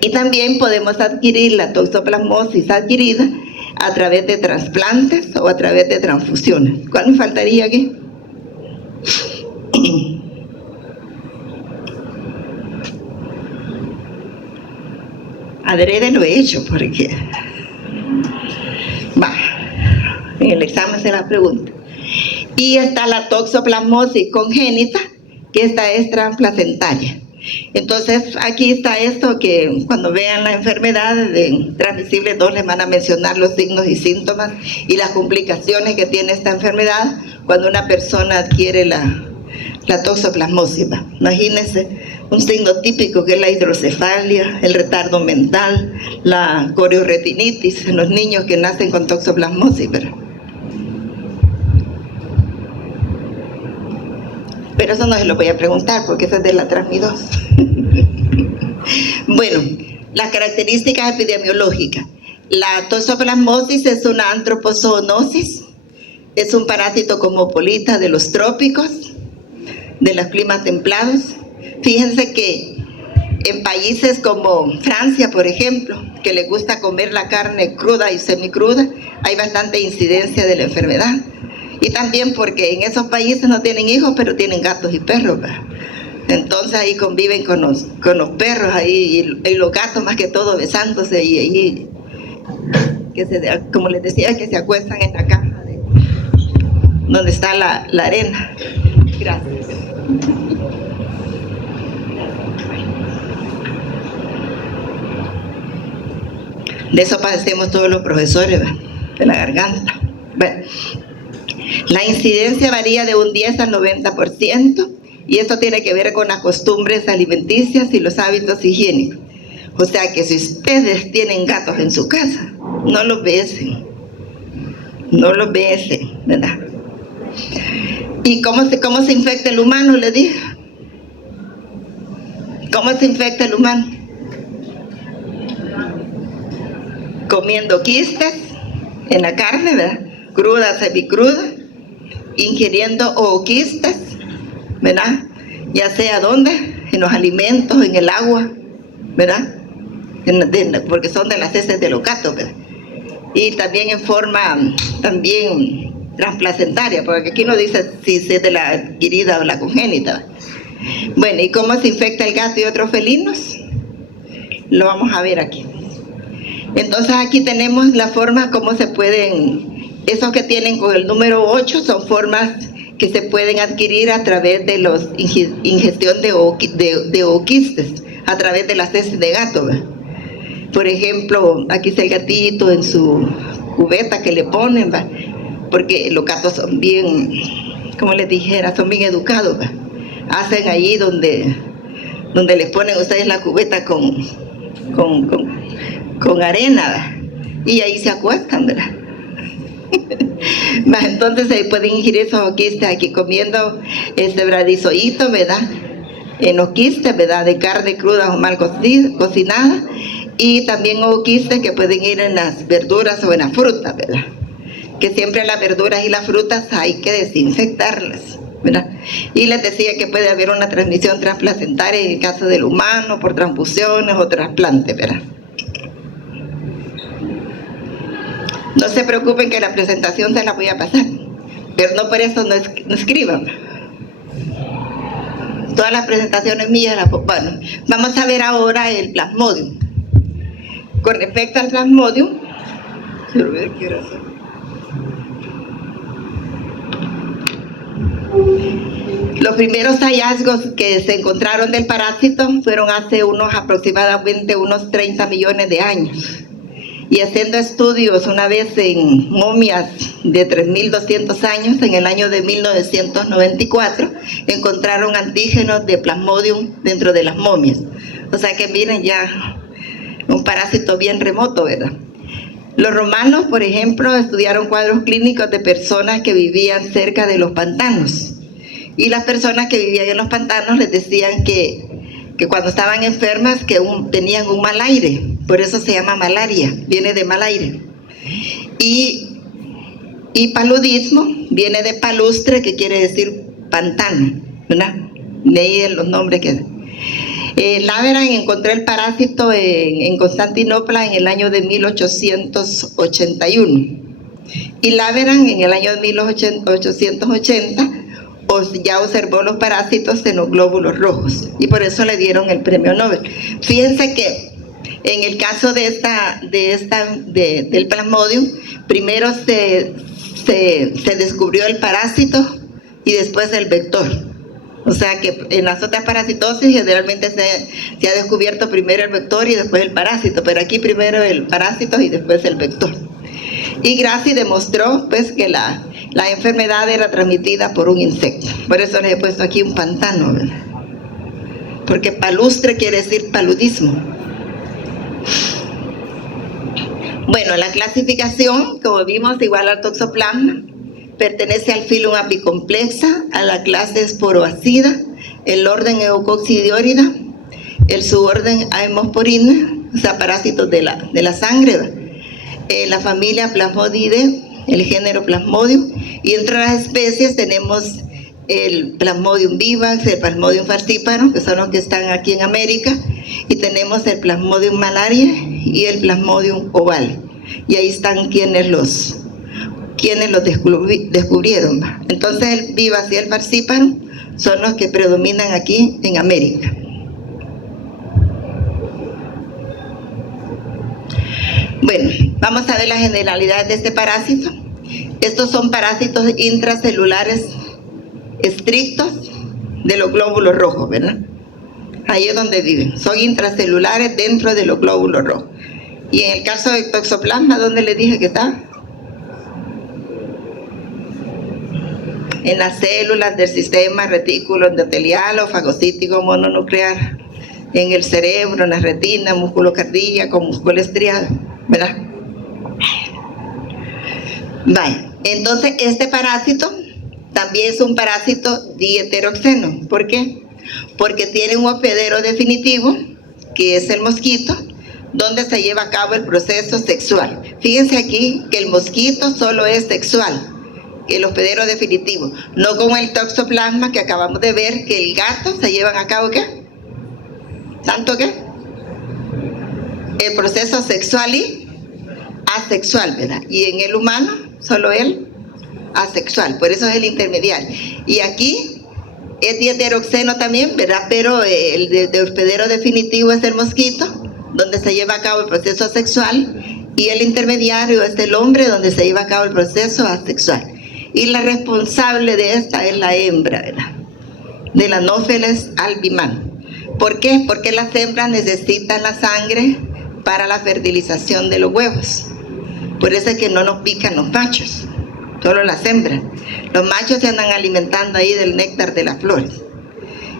Y también podemos adquirir la toxoplasmosis adquirida a través de trasplantes o a través de transfusiones. ¿Cuál me faltaría aquí? Adrede lo he hecho porque en el examen se la pregunta. Y está la toxoplasmosis congénita, que esta es transplacentaria. Entonces aquí está esto, que cuando vean la enfermedad de transmisible 2 les van a mencionar los signos y síntomas y las complicaciones que tiene esta enfermedad cuando una persona adquiere la toxoplasmosis. Imagínense un signo típico que es la hidrocefalia, el retardo mental, la corioretinitis en los niños que nacen con toxoplasmosis. Pero eso no se lo voy a preguntar porque eso es de la Transmi2. Bueno, las características epidemiológicas. La toxoplasmosis es una antropozoonosis, es un parásito cosmopolita de los trópicos, de los climas templados. Fíjense que en países como Francia, por ejemplo, que les gusta comer la carne cruda y semicruda, hay bastante incidencia de la enfermedad. Y también porque en esos países no tienen hijos, pero tienen gatos y perros, ¿verdad? Entonces ahí conviven con los perros ahí, y los gatos más que todo besándose y ahí, como les decía, que se acuestan en la caja donde está la arena. Gracias. De eso padecemos todos los profesores, ¿verdad? De la garganta. Bueno, la incidencia varía de un 10 al 90%, y esto tiene que ver con las costumbres alimenticias y los hábitos higiénicos. O sea que si ustedes tienen gatos en su casa, no los besen, ¿verdad? ¿Y cómo se infecta el humano? Le dije. ¿Cómo se infecta el humano? Comiendo quistes en la carne, ¿verdad? Cruda, semicruda, ingiriendo ooquistes, ¿verdad? Ya sea ¿dónde? En los alimentos, en el agua, ¿verdad? Porque son de las heces de los gatos, ¿verdad? Y también en forma transplacentaria, porque aquí no dice si es de la adquirida o la congénita. Bueno, ¿y cómo se infecta el gato y otros felinos? Lo vamos a ver aquí. Entonces aquí tenemos la forma como se pueden, esos que tienen con el número 8 son formas que se pueden adquirir a través de los ingestión de ooquistes, a través de las heces de gato, ¿verdad? Por ejemplo, aquí está el gatito en su cubeta que le ponen, ¿verdad? Porque los gatos son bien, como les dijera, son bien educados, ¿verdad? Hacen allí donde les ponen ustedes la cubeta con arena, ¿verdad? Y ahí se acuestan, ¿verdad? Entonces se pueden ingerir esos quistes aquí comiendo bradizoíto, ¿verdad? En los quistes, ¿verdad? De carne cruda o mal cocinada, y también quistes que pueden ir en las verduras o en las frutas, ¿verdad? Que siempre las verduras y las frutas hay que desinfectarlas, ¿verdad? Y les decía que puede haber una transmisión transplacentaria en el caso del humano por transfusiones o trasplantes, ¿verdad? No se preocupen que la presentación se la voy a pasar, pero no por eso no escriban. Todas las presentaciones mías, bueno, vamos a ver ahora el Plasmodium. Con respecto al Plasmodium, quiero ver qué hora es. Los primeros hallazgos que se encontraron del parásito fueron hace aproximadamente unos 30 millones de años. Y haciendo estudios una vez en momias de 3.200 años, en el año de 1994, encontraron antígenos de Plasmodium dentro de las momias. O sea que miren, ya un parásito bien remoto, ¿verdad? Los romanos, por ejemplo, estudiaron cuadros clínicos de personas que vivían cerca de los pantanos. Y las personas que vivían en los pantanos les decían que cuando estaban enfermas tenían un mal aire, por eso se llama malaria, viene de mal aire. Y paludismo viene de palustre, que quiere decir pantano, ¿verdad? De ahí los nombres que... Laveran encontró el parásito en Constantinopla en el año de 1881. Y Laveran en el año de 1880 ya observó los parásitos en los glóbulos rojos y por eso le dieron el premio Nobel. Fíjense que en el caso del Plasmodium, primero se descubrió el parásito y después el vector. O sea que en las otras parasitosis generalmente se ha descubierto primero el vector y después el parásito, pero aquí primero el parásito y después el vector. Y Grassi demostró pues que la enfermedad era transmitida por un insecto. Por eso les he puesto aquí un pantano, ¿verdad? Porque palustre quiere decir paludismo. Bueno, la clasificación, como vimos, igual al Toxoplasma, pertenece al filum Apicomplexa, a la clase Sporoacida, el orden Eucoccidiorida, el suborden Haemosporina, o sea, parásitos de la sangre, ¿verdad? La familia Plasmodidae, el género Plasmodium, y entre las especies tenemos el Plasmodium vivax, el Plasmodium falciparum, que son los que están aquí en América, y tenemos el Plasmodium malariae y el Plasmodium ovale. Y ahí están quienes los descubrieron. Entonces el vivax y el falciparum son los que predominan aquí en América. Bueno, vamos a ver las generalidades de este parásito. Estos son parásitos intracelulares estrictos de los glóbulos rojos, ¿verdad? Ahí es donde viven. Son intracelulares dentro de los glóbulos rojos. Y en el caso de Toxoplasma, ¿dónde les dije que está? En las células del sistema retículo endotelial o fagocítico mononuclear, en el cerebro, en la retina, músculo cardíaco, músculo estriado, ¿verdad? Vale. Entonces este parásito también es un parásito dieteroxeno. ¿Por qué? Porque tiene un hospedero definitivo, que es el mosquito, donde se lleva a cabo el proceso sexual. Fíjense aquí que el mosquito solo es sexual, el hospedero definitivo, no como el Toxoplasma que acabamos de ver, que el gato se llevan a cabo, ¿qué? ¿Tanto qué? El proceso sexual y asexual, ¿verdad? Y en el humano, solo el asexual, por eso es el intermediario. Y aquí es dieteroxeno también, ¿verdad? Pero el de hospedero definitivo es el mosquito, donde se lleva a cabo el proceso sexual, y el intermediario es el hombre, donde se lleva a cabo el proceso asexual. Y la responsable de esta es la hembra, ¿verdad? De la Anopheles albimans. ¿Por qué? Porque las hembras necesitan la sangre para la fertilización de los huevos. Por eso es que no nos pican los machos, solo las hembras. Los machos se andan alimentando ahí del néctar de las flores.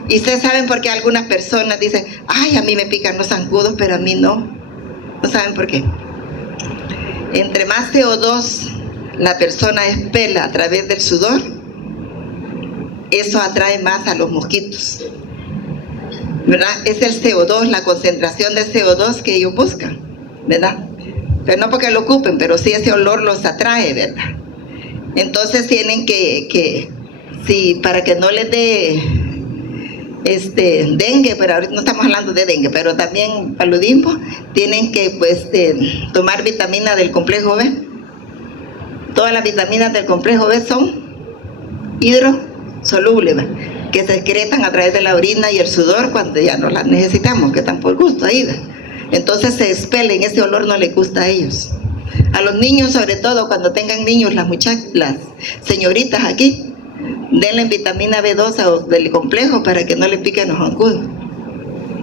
Y ustedes saben por qué algunas personas dicen, ay, a mí me pican los zancudos, pero a mí no. ¿No saben por qué? Entre más CO2 la persona expela a través del sudor, eso atrae más a los mosquitos, ¿verdad? Es el CO2, la concentración de CO2 que ellos buscan, ¿verdad? Pero no porque lo ocupen, pero sí ese olor los atrae, ¿verdad? Entonces tienen que sí, para que no les dé dengue, pero ahorita no estamos hablando de dengue, pero también paludismo, tienen que pues tomar vitamina del complejo B, Todas las vitaminas del complejo B son hidrosolubles, ¿va? Que se excretan a través de la orina y el sudor cuando ya no las necesitamos, que están por gusto ahí, ¿va? Entonces se expelen, ese olor no les gusta a ellos. A los niños, sobre todo cuando tengan niños, las señoritas aquí, denle vitamina B2 del complejo para que no le piquen los zancudos.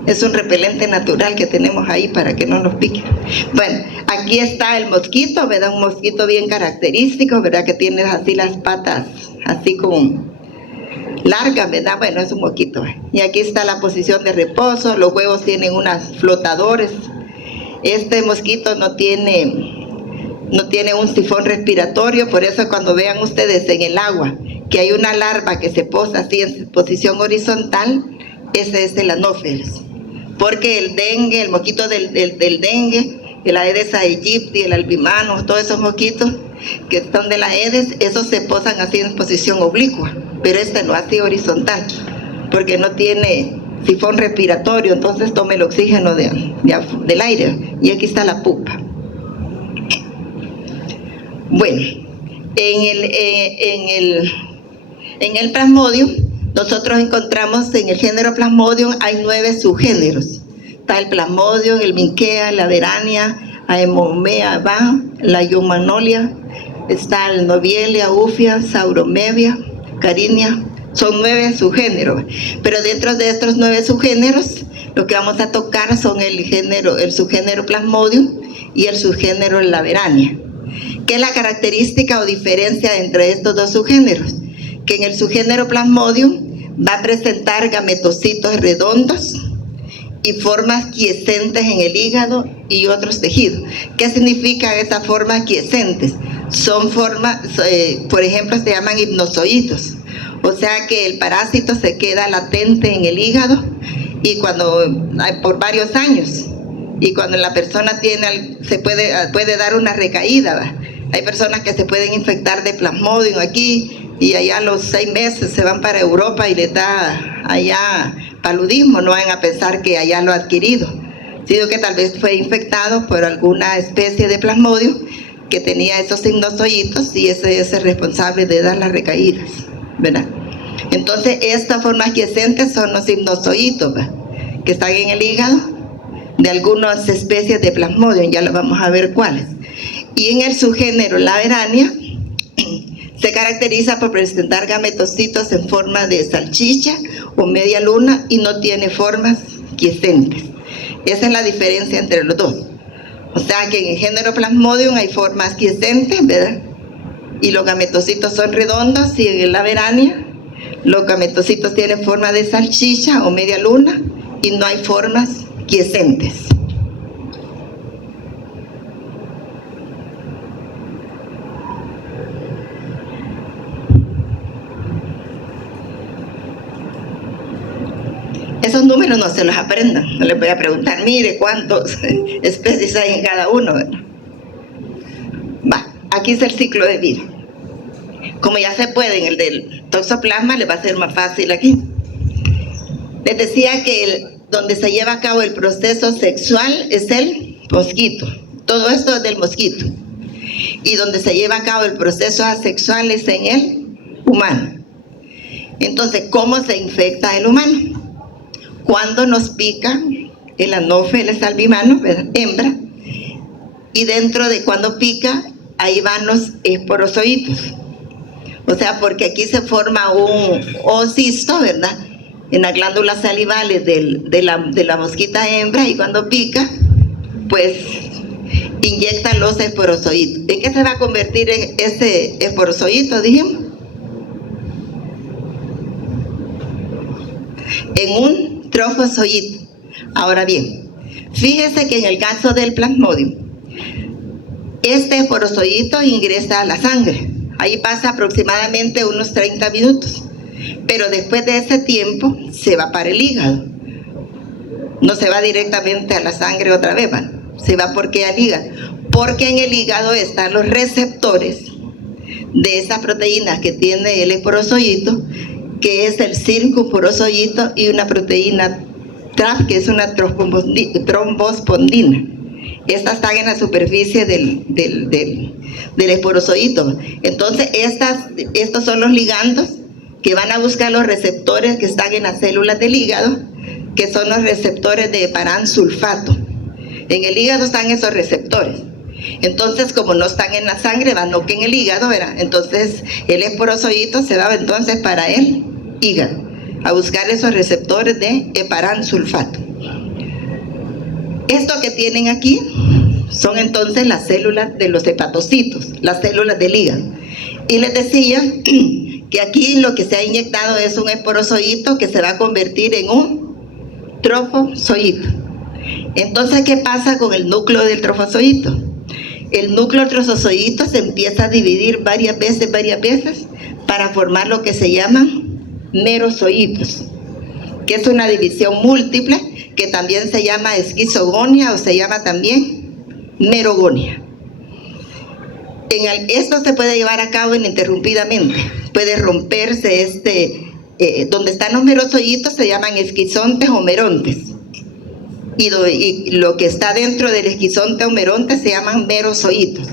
Es un repelente natural que tenemos ahí para que no nos piquen. Bueno, aquí está el mosquito, ¿verdad? Un mosquito bien característico, ¿verdad? Que tiene así las patas, así como largas, ¿verdad? Bueno, es un mosquito. Y aquí está la posición de reposo, los huevos tienen unos flotadores. Este mosquito no tiene un sifón respiratorio, por eso cuando vean ustedes en el agua que hay una larva que se posa así en posición horizontal, ese es el Anopheles. Porque el dengue, el mosquito del dengue, el Aedes aegypti, el albimano, todos esos mosquitos que son de la Aedes, esos se posan así en posición oblicua, pero este no así horizontal, porque no tiene sifón respiratorio, entonces toma el oxígeno del aire, y aquí está la pupa. Bueno, en el Plasmodium, nosotros encontramos en el género Plasmodium hay 9 subgéneros. Está el Plasmodium, el Minkea, la Verania, Aemomea, la Eumanolia, está el Novielia, Ufia, Sauromevia, Carinia. Son 9 subgéneros, pero dentro de estos 9 subgéneros, lo que vamos a tocar son el subgénero Plasmodium y el subgénero Laverania. ¿Qué es la característica o diferencia entre estos dos subgéneros? Que en el subgénero Plasmodium va a presentar gametocitos redondos y formas quiescentes en el hígado y otros tejidos. ¿Qué significan esas formas quiescentes? Son formas, por ejemplo, se llaman hipnozoitos. O sea que el parásito se queda latente en el hígado y por varios años. Y cuando la persona puede dar una recaída, ¿va? Hay personas que se pueden infectar de Plasmodium aquí y allá a los 6 meses se van para Europa y les da allá paludismo. No vayan a pensar que allá lo ha adquirido, sino que tal vez fue infectado por alguna especie de Plasmodium que tenía esos hipnozoitos y ese es el responsable de dar las recaídas, ¿verdad? Entonces estas formas quiescentes son los hipnozoitos, ¿verdad? Que están en el hígado de algunas especies de Plasmodium, ya lo vamos a ver cuáles. Y en el subgénero Laverania se caracteriza por presentar gametocitos en forma de salchicha o media luna y no tiene formas quiescentes. Esa es la diferencia entre los dos. O sea que en el género Plasmodium hay formas quiescentes, ¿verdad? Y los gametocitos son redondos, y en el Laverania los gametocitos tienen forma de salchicha o media luna y no hay formas quiescentes. Esos números no se los aprendan, no les voy a preguntar, mire cuántas especies hay en cada uno, ¿verdad? Aquí es el ciclo de vida. Como ya se puede en el del toxoplasma, les va a ser más fácil aquí. Les decía que donde se lleva a cabo el proceso sexual es el mosquito. Todo esto es del mosquito. Y donde se lleva a cabo el proceso asexual es en el humano. Entonces, ¿cómo se infecta el humano? Cuando nos pica el Anopheles albimano, hembra, y dentro de cuando pica, ahí van los esporozoitos. O sea, porque aquí se forma un oocisto, ¿verdad? En las glándulas salivales de la mosquita hembra, y cuando pica, pues inyectan los esporozoitos. ¿En qué se va a convertir en ese esporozoito, dijimos? En un trofozoito. Ahora bien, fíjese que en el caso del Plasmodium, este esporozoito ingresa a la sangre. Ahí pasa aproximadamente unos 30 minutos. Pero después de ese tiempo se va para el hígado. No se va directamente a la sangre otra vez, ¿vale? Se va porque al hígado. Porque en el hígado están los receptores de esas proteínas que tiene el esporozoito, que es el circunporozoito y una proteína TRAF, que es una trombospondina. Estas están en la superficie del esporozoito. Entonces, estos son los ligandos que van a buscar los receptores que están en las células del hígado, que son los receptores de heparansulfato. En el hígado están esos receptores. Entonces, como no están en la sangre, van no que en el hígado, ¿verdad? Entonces, el esporozoito se va entonces para el hígado, a buscar esos receptores de heparansulfato. Esto que tienen aquí son entonces las células de los hepatocitos, las células del hígado. Y les decía que aquí lo que se ha inyectado es un esporozoito que se va a convertir en un trofozoito. Entonces, ¿qué pasa con el núcleo del trofozoito? El núcleo del trofozoito se empieza a dividir varias veces, para formar lo que se llaman merozoitos, que es una división múltiple, que también se llama esquizogonia o se llama también merogonia. Esto se puede llevar a cabo ininterrumpidamente. Puede romperse donde están los merozoitos se llaman esquizontes o merontes. Y lo que está dentro del esquizonte o meronte se llaman merozoitos.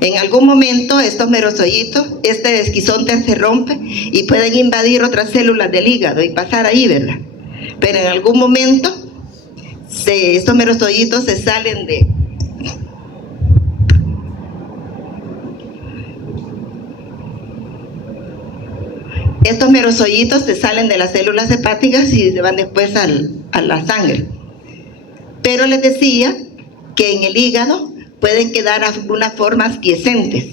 En algún momento estos merozoitos, este esquizonte se rompe y pueden invadir otras células del hígado y pasar ahí, ¿verdad? Pero en algún momento estos merozoitos se salen de... Estos merozoitos se salen de las células hepáticas y se van después a la sangre. Pero les decía que en el hígado pueden quedar algunas formas quiescentes,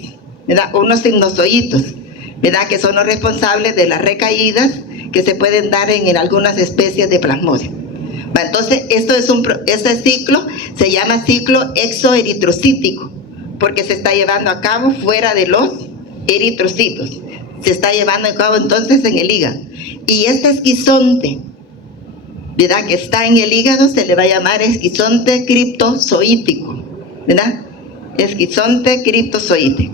¿verdad? Unos sinusoitos, ¿verdad? Que son los responsables de las recaídas que se pueden dar en algunas especies de Plasmodium. Entonces, este ciclo se llama ciclo exoeritrocítico, porque se está llevando a cabo fuera de los eritrocitos. Se está llevando a cabo entonces en el hígado. Y este esquizonte, ¿verdad?, que está en el hígado, se le va a llamar esquizonte criptozoítico, ¿verdad? Esquizonte criptozoítico.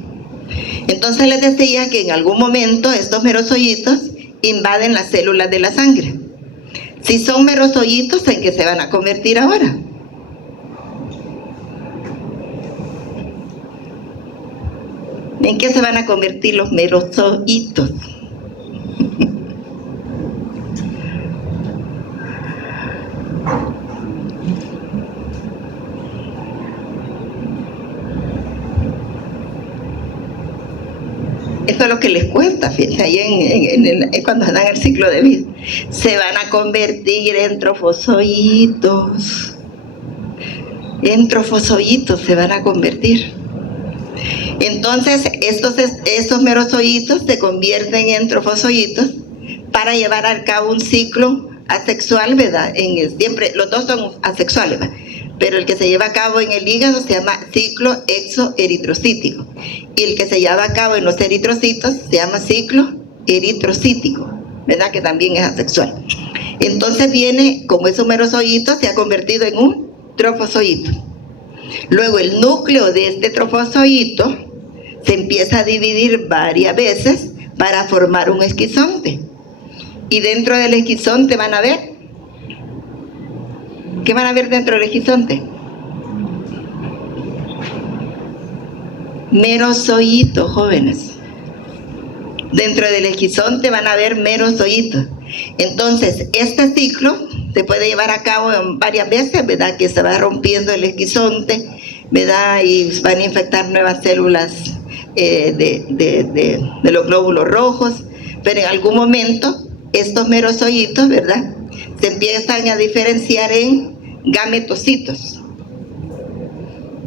Entonces les decía que en algún momento estos merozoitos invaden las células de la sangre. Si son merozoitos, ¿en qué se van a convertir ahora? ¿En qué se van a convertir los merozoitos? Esto es lo que les cuesta, fíjense, ahí cuando dan el ciclo de vida. Se van a convertir en trofozoitos. En trofozoitos se van a convertir. Entonces, estos merozoitos se convierten en trofozoitos para llevar a cabo un ciclo asexual, ¿verdad? Siempre, los dos son asexuales, ¿verdad? Pero el que se lleva a cabo en el hígado se llama ciclo exoeritrocítico. Y el que se lleva a cabo en los eritrocitos se llama ciclo eritrocítico, ¿verdad? Que también es asexual. Entonces viene, como es un merozoito, se ha convertido en un trofozoito. Luego el núcleo de este trofozoito se empieza a dividir varias veces para formar un esquizonte. Y dentro del esquizonte van a ver... ¿Qué van a ver dentro del esquizonte? Merozoitos, jóvenes. Dentro del esquizonte van a ver merozoitos. Entonces, este ciclo se puede llevar a cabo varias veces, ¿verdad? Que se va rompiendo el esquizonte, ¿verdad? Y van a infectar nuevas células de los glóbulos rojos. Pero en algún momento, estos merozoitos, ¿verdad?, se empiezan a diferenciar en gametocitos.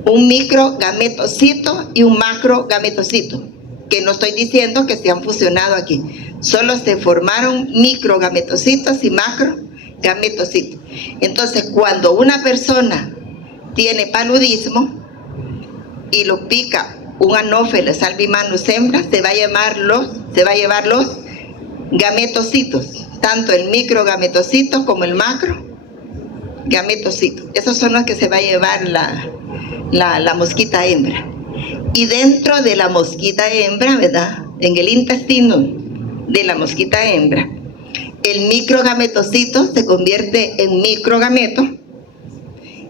Un microgametocito y un macrogametocito, que no estoy diciendo que se han fusionado aquí, solo se formaron microgametocitos y macrogametocitos. Entonces, cuando una persona tiene paludismo y lo pica un Anopheles albinus hembra, se va a llevar los gametocitos, tanto el microgametocito como el macrogametocito. Esos son los que se va a llevar la mosquita hembra. Y dentro de la mosquita hembra, ¿verdad?, en el intestino de la mosquita hembra, el microgametocito se convierte en microgameto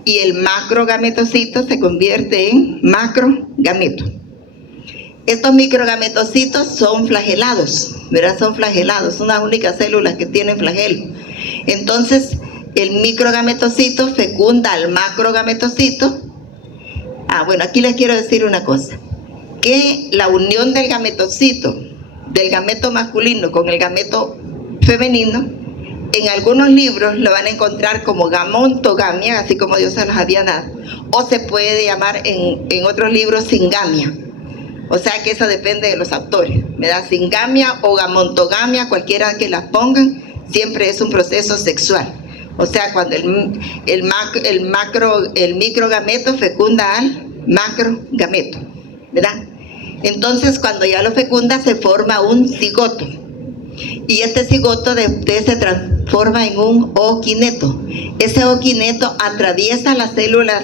y el macrogametocito se convierte en macrogameto. Estos microgametocitos son flagelados, ¿verdad? Son flagelados, son las únicas células que tienen flagelo. Entonces, el microgametocito fecunda al macrogametocito. Bueno, aquí les quiero decir una cosa, que la unión del gametocito, del gameto masculino con el gameto femenino, en algunos libros lo van a encontrar como gamontogamia, así como Dios se los había dado, o se puede llamar en otros libros singamia. O sea que eso depende de los autores, ¿verdad? Singamia o gamontogamia, cualquiera que las pongan, siempre es un proceso sexual. O sea, cuando el microgameto fecunda al macrogameto, ¿verdad? Entonces, cuando ya lo fecunda, se forma un cigoto. Y este cigoto se transforma en un ooquineto. Ese ooquineto atraviesa las células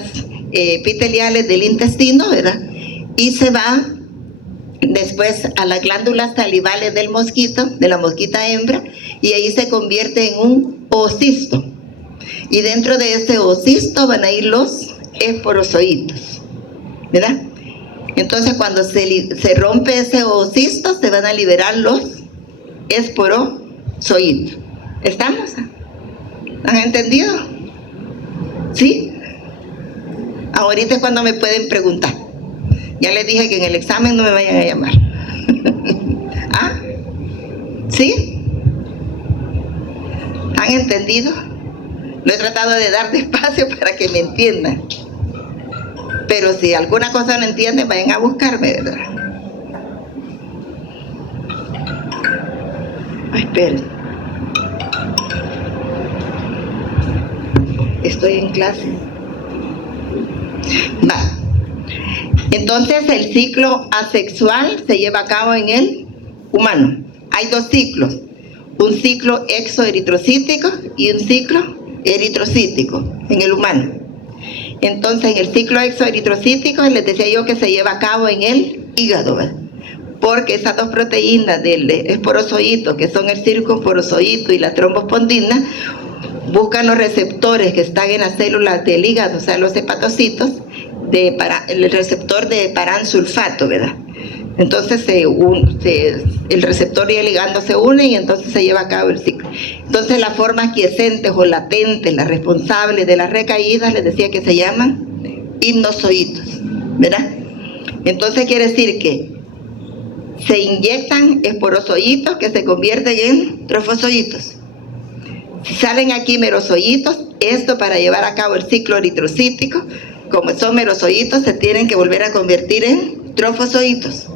epiteliales del intestino, ¿verdad? Y se va después a las glándulas salivales del mosquito, de la mosquita hembra, y ahí se convierte en un oocisto. Y dentro de ese oocisto van a ir los esporozoitos, ¿verdad? Entonces, cuando se rompe ese oocisto, se van a liberar los esporozoitos. ¿Estamos? ¿Han entendido? ¿Sí? Ahorita es cuando me pueden preguntar. Ya les dije que en el examen no me vayan a llamar. ¿Ah? ¿Sí? ¿Han entendido? Lo he tratado de dar despacio para que me entiendan. Pero si alguna cosa no entienden, vayan a buscarme, ¿verdad? Ay, esperen. Estoy en clase. Va. Entonces, el ciclo asexual se lleva a cabo en el humano. Hay dos ciclos. Un ciclo exoeritrocítico y un ciclo eritrocítico en el humano. Entonces, en el ciclo exoeritrocítico, les decía yo que se lleva a cabo en el hígado, ¿verdad? Porque esas dos proteínas del esporozoito, que son el circunporozoito y la trombospondina, buscan los receptores que están en las células del hígado, o sea, los hepatocitos, el receptor de paransulfato, ¿verdad? Entonces el receptor y el ligando se unen y entonces se lleva a cabo el ciclo. Entonces las formas quiescentes o latentes, las responsables de las recaídas, les decía que se llaman hipnozoitos, ¿verdad? Entonces quiere decir que se inyectan esporozoitos que se convierten en trofozoitos. Si salen aquí merozoitos, esto para llevar a cabo el ciclo eritrocítico, como son merozoitos, se tienen que volver a convertir en trofozoitos,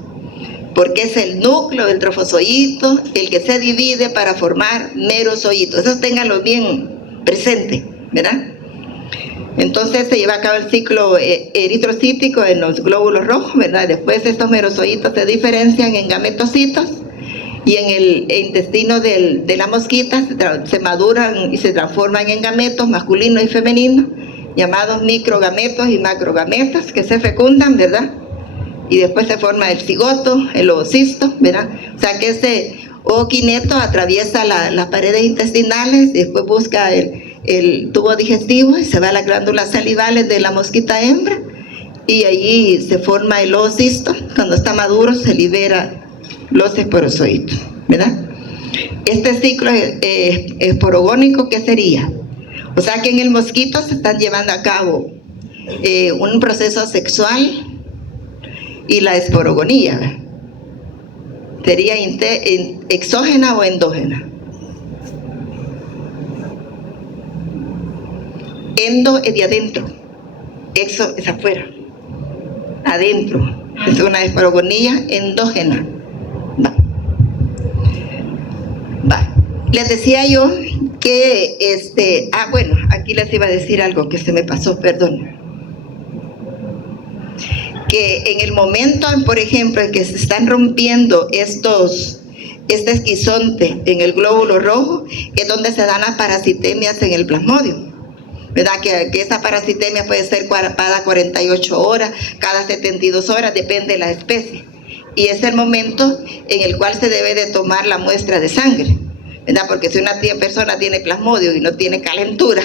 porque es el núcleo del trofozoito el que se divide para formar merozoitos. Eso ténganlo bien presente, ¿verdad? Entonces se lleva a cabo el ciclo eritrocítico en los glóbulos rojos, ¿verdad? Después estos merozoitos se diferencian en gametocitos y en el intestino de la mosquita se maduran y se transforman en gametos masculinos y femeninos, llamados microgametos y macrogametos, que se fecundan, ¿verdad? Y después se forma el cigoto, el oocisto, ¿verdad? O sea que ese ooquineto atraviesa las paredes intestinales, después busca el tubo digestivo y se va a las glándulas salivales de la mosquita hembra y allí se forma el oocisto. Cuando está maduro se libera los esporozoitos, ¿verdad? Este ciclo esporogónico, ¿qué sería? O sea que en el mosquito se están llevando a cabo un proceso sexual y la esporogonía, ¿verdad? ¿Sería exógena o endógena? Endo es de adentro, exo es afuera, adentro es una esporogonía endógena. Va. Les decía yo que bueno, aquí les iba a decir algo que se me pasó, perdón. Que en el momento, por ejemplo, en que se están rompiendo este esquizonte en el glóbulo rojo, es donde se dan las parasitemias en el plasmodio, ¿verdad? Que esa parasitemia puede ser cada 48 horas, cada 72 horas, depende de la especie. Y es el momento en el cual se debe de tomar la muestra de sangre, ¿verdad? Porque si una persona tiene plasmodio y no tiene calentura,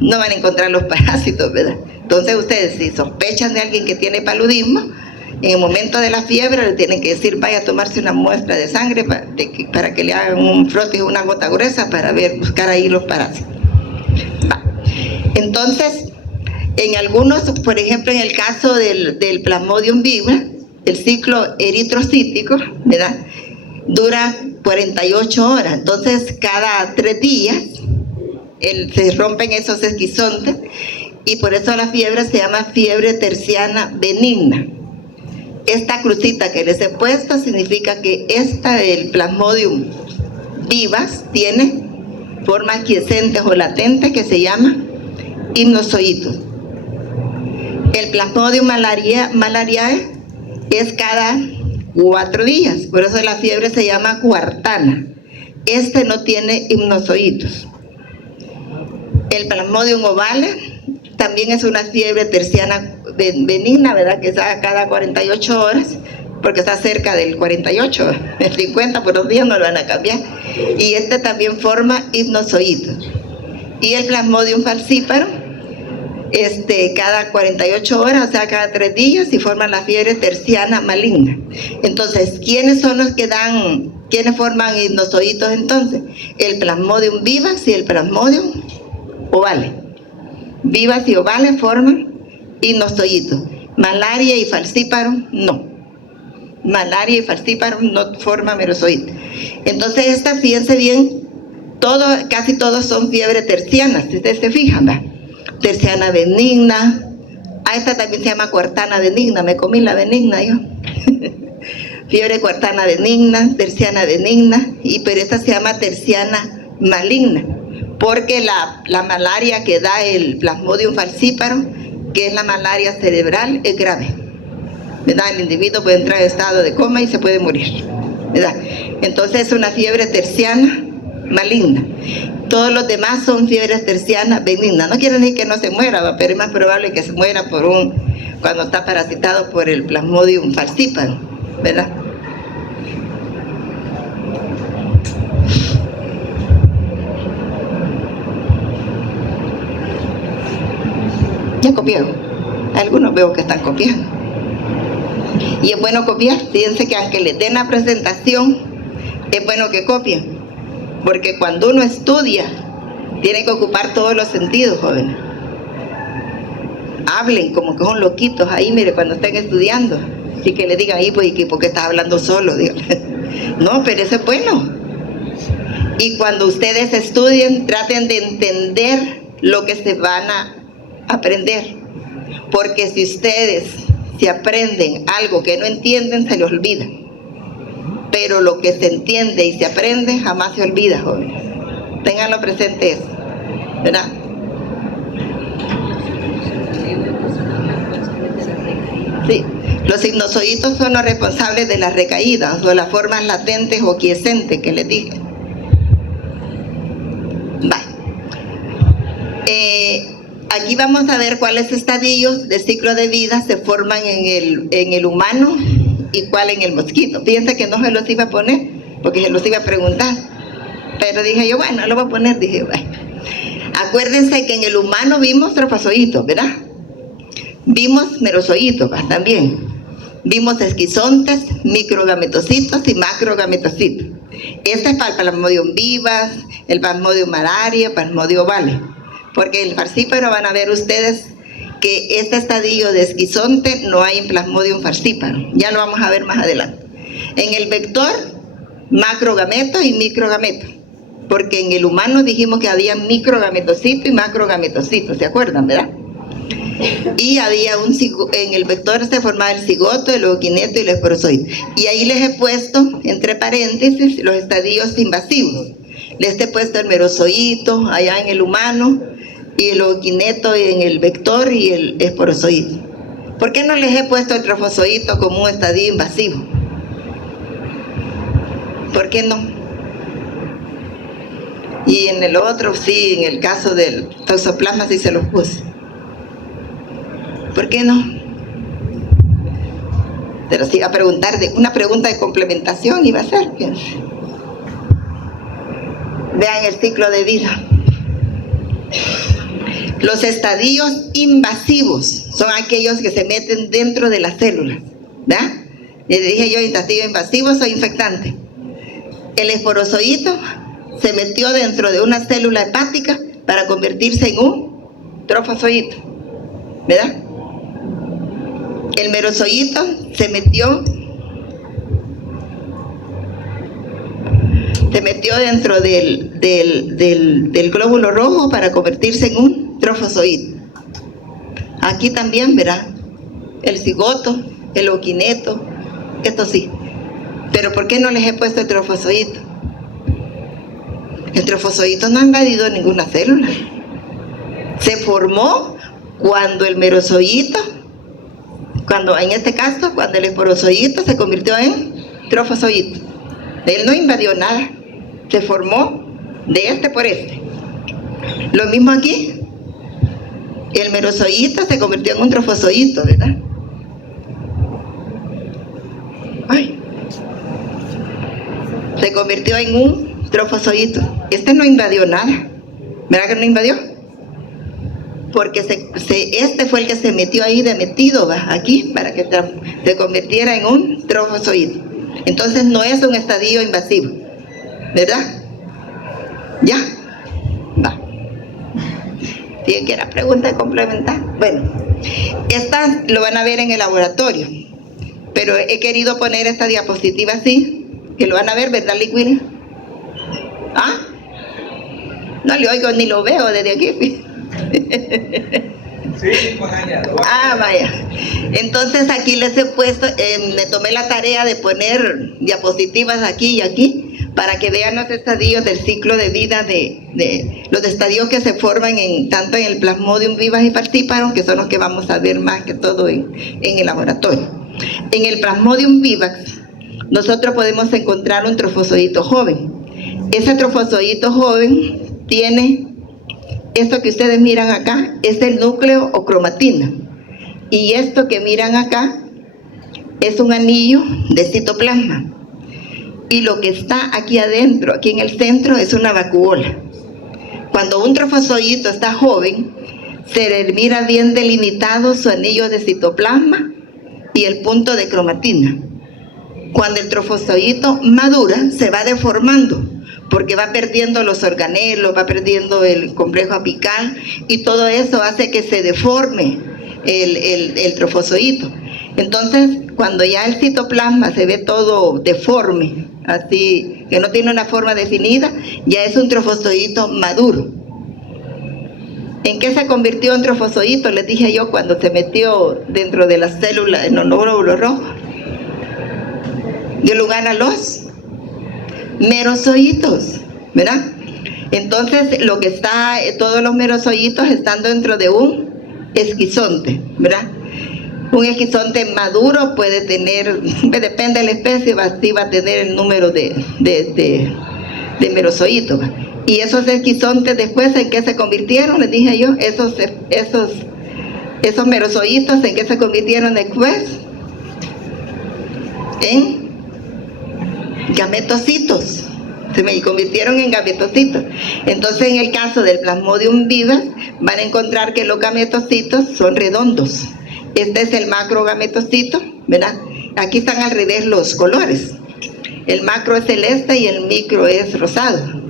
no van a encontrar los parásitos, ¿verdad? Entonces ustedes, si sospechan de alguien que tiene paludismo, en el momento de la fiebre le tienen que decir, vaya a tomarse una muestra de sangre para que le hagan un frote, una gota gruesa para buscar ahí los parásitos. Va. Entonces, en algunos, por ejemplo, en el caso del Plasmodium viva, el ciclo eritrocítico, ¿verdad?, dura 48 horas. Entonces, cada 3 días se rompen esos esquizontes y por eso la fiebre se llama fiebre terciana benigna. Esta crucita que les he puesto significa que el Plasmodium vivas tiene formas quiescentes o latentes que se llama hipnozoitos. El Plasmodium malariae es cada 4 días, por eso la fiebre se llama cuartana. Este no tiene hipnozoitos. El Plasmodium ovale también es una fiebre terciana benigna, ¿verdad?, que está cada 48 horas, porque está cerca del 48, el 50 por los días no lo van a cambiar. Y este también forma hipnozoitos. Y el Plasmodium falciparum, cada 48 horas, o sea, cada 3 días, y forman la fiebre terciana maligna. Entonces, ¿quiénes son los que quiénes forman hipnozoitos entonces? El Plasmodium vivas y el Plasmodium ovale. Vivas y ovales forman hipnozoitos. Malaria y falciparum no. Malaria y falciparum no forman merozoitos. Entonces estas, fíjense bien, casi todos son fiebres tercianas, si ustedes se fijan, ¿va? Terciana benigna. Esta también se llama cuartana benigna, me comí la benigna yo. Fiebre cuartana benigna, terciana benigna, pero esta se llama terciana maligna, porque la malaria que da el Plasmodium falciparum, que es la malaria cerebral, es grave, ¿verdad? El individuo puede entrar en estado de coma y se puede morir, ¿verdad? Entonces es una fiebre terciana maligna. Todos los demás son fiebres tercianas benignas. No quiere decir que no se muera, pero es más probable que se muera cuando está parasitado por el Plasmodium falciparum, ¿verdad? Ya copiaron. Algunos veo que están copiando. Y es bueno copiar. Fíjense que aunque les den la presentación, es bueno que copien. Porque cuando uno estudia, tiene que ocupar todos los sentidos, jóvenes. Hablen como que son loquitos ahí, mire, cuando estén estudiando. Así que le digan ahí, pues, ¿por qué estás hablando solo? No, pero eso es bueno. Y cuando ustedes estudien, traten de entender lo que se van a aprender, porque si ustedes se aprenden algo que no entienden, se les olvida, pero lo que se entiende y se aprende jamás se olvida, jóvenes. Ténganlo presente eso, ¿verdad? Sí, los hipnozoitos son los responsables de las recaídas o las formas latentes o quiescentes que les dije. Aquí vamos a ver cuáles estadios de ciclo de vida se forman en el humano y cuál en el mosquito. Fíjense que no se los iba a poner, porque se los iba a preguntar. Pero dije yo, bueno, lo voy a poner, dije, bueno. Acuérdense que en el humano vimos trofozoitos, ¿verdad? Vimos merozoitos también. Vimos esquizontes, microgametocitos y macrogametocitos. Este es para el Plasmodium vivas, el Plasmodium malaria, el Plasmodium ovale. Porque el falciparum van a ver ustedes que este estadio de esquizonte no hay en Plasmodium falciparum. Ya lo vamos a ver más adelante. En el vector, macrogameto y microgameto. Porque en el humano dijimos que había microgametocito y macrogametocito, ¿se acuerdan, verdad? Y había en el vector se formaba el cigoto, el ooquineto y el esporozoide. Y ahí les he puesto, entre paréntesis, los estadios invasivos. Les he puesto el merozoito allá en el humano, y el ooquineto en el vector y el esporozoito. ¿Por qué no les he puesto el trofozoito como un estadio invasivo? ¿Por qué no? Y en el otro sí, en el caso del toxoplasma sí se los puse. ¿Por qué no? Pero sí iba a preguntar, una pregunta de complementación iba a ser, fíjense. Vean el ciclo de vida. Los estadios invasivos son aquellos que se meten dentro de las células, ¿verdad? Les dije yo, estadio invasivo o infectante. El esporozoito se metió dentro de una célula hepática para convertirse en un trofozoito, ¿verdad? El merozoito se metió dentro del glóbulo rojo para convertirse en un trofozoito. Aquí también, ¿verdad? El cigoto, el oquineto, esto sí. Pero ¿por qué no les he puesto el trofozoito? El trofozoito no ha invadido ninguna célula. Se formó cuando el merozoito, en este caso, cuando el esporozoito se convirtió en trofozoito. Él no invadió nada. Se formó de este por este. Lo mismo aquí. El merozoito se convirtió en un trofozoito, ¿verdad? Se convirtió en un trofozoito. Este no invadió nada. ¿Verdad que no invadió? Porque este fue el que se metió ahí de metido, ¿va? Aquí, para que se convirtiera en un trofozoito. Entonces no es un estadio invasivo, ¿verdad? ¿Ya? Va. ¿Tienen que era pregunta complementar? Bueno, estas lo van a ver en el laboratorio, pero he querido poner esta diapositiva así, que lo van a ver, ¿verdad, Liquid? ¿Ah? No le oigo ni lo veo desde aquí. Sí, con allá. Ah, vaya. Entonces aquí les he puesto, me tomé la tarea de poner diapositivas aquí y aquí para que vean los estadios del ciclo de vida de los estadios que se forman tanto en el Plasmodium vivax y falciparum, que son los que vamos a ver más que todo en el laboratorio. En el Plasmodium vivax nosotros podemos encontrar un trofozoito joven. Ese trofozoito joven tiene esto que ustedes miran acá, es el núcleo o cromatina. Y esto que miran acá es un anillo de citoplasma. Y lo que está aquí adentro, aquí en el centro, es una vacuola. Cuando un trofozoito está joven, se le mira bien delimitado su anillo de citoplasma y el punto de cromatina. Cuando el trofozoito madura, se va deformando, porque va perdiendo los organelos, va perdiendo el complejo apical, y todo eso hace que se deforme el trofozoito. Entonces, cuando ya el citoplasma se ve todo deforme, así, que no tiene una forma definida, ya es un trofozoito maduro. ¿En qué se convirtió en trofozoito? Les dije yo, cuando se metió dentro de las células en los glóbulos rojos. Dio lugar a los merozoitos, ¿verdad? Entonces, todos los merozoitos están dentro de un esquizonte, ¿verdad? Un esquizonte maduro puede tener, depende de la especie, sí va a tener el número de merozoitos. Y esos esquizontes después, ¿en qué se convirtieron? Les dije yo, esos merozoitos, ¿en qué se convirtieron después? En gametocitos. Se me convirtieron en gametocitos. Entonces, en el caso del Plasmodium vivax, van a encontrar que los gametocitos son redondos. Este es el macrogametocito, ¿verdad? Aquí están al revés los colores. El macro es celeste y el micro es rosado.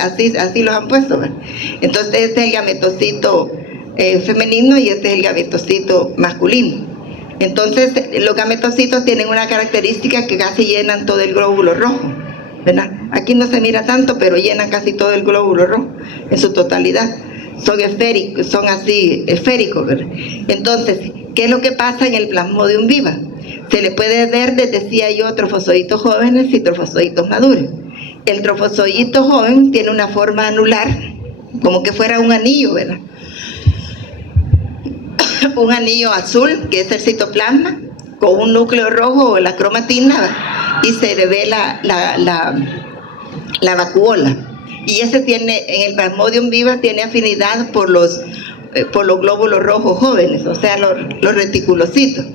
Así los han puesto, ¿verdad? Entonces, este es el gametocito femenino y este es el gametocito masculino. Entonces, los gametocitos tienen una característica que casi llenan todo el glóbulo rojo, ¿verdad? Aquí no se mira tanto, pero llenan casi todo el glóbulo rojo en su totalidad. Son esféricos, son así esféricos, ¿verdad? Entonces, ¿qué es lo que pasa en el Plasmodium vivax? Se le puede ver, les decía yo, trofozoitos jóvenes y trofozoitos maduros. El trofozoito joven tiene una forma anular, como que fuera un anillo, ¿verdad? Un anillo azul, que es el citoplasma, con un núcleo rojo o la cromatina, y se le ve la vacuola. Y ese tiene, en el Plasmodium vivax, tiene afinidad por los glóbulos rojos jóvenes, o sea, los reticulocitos.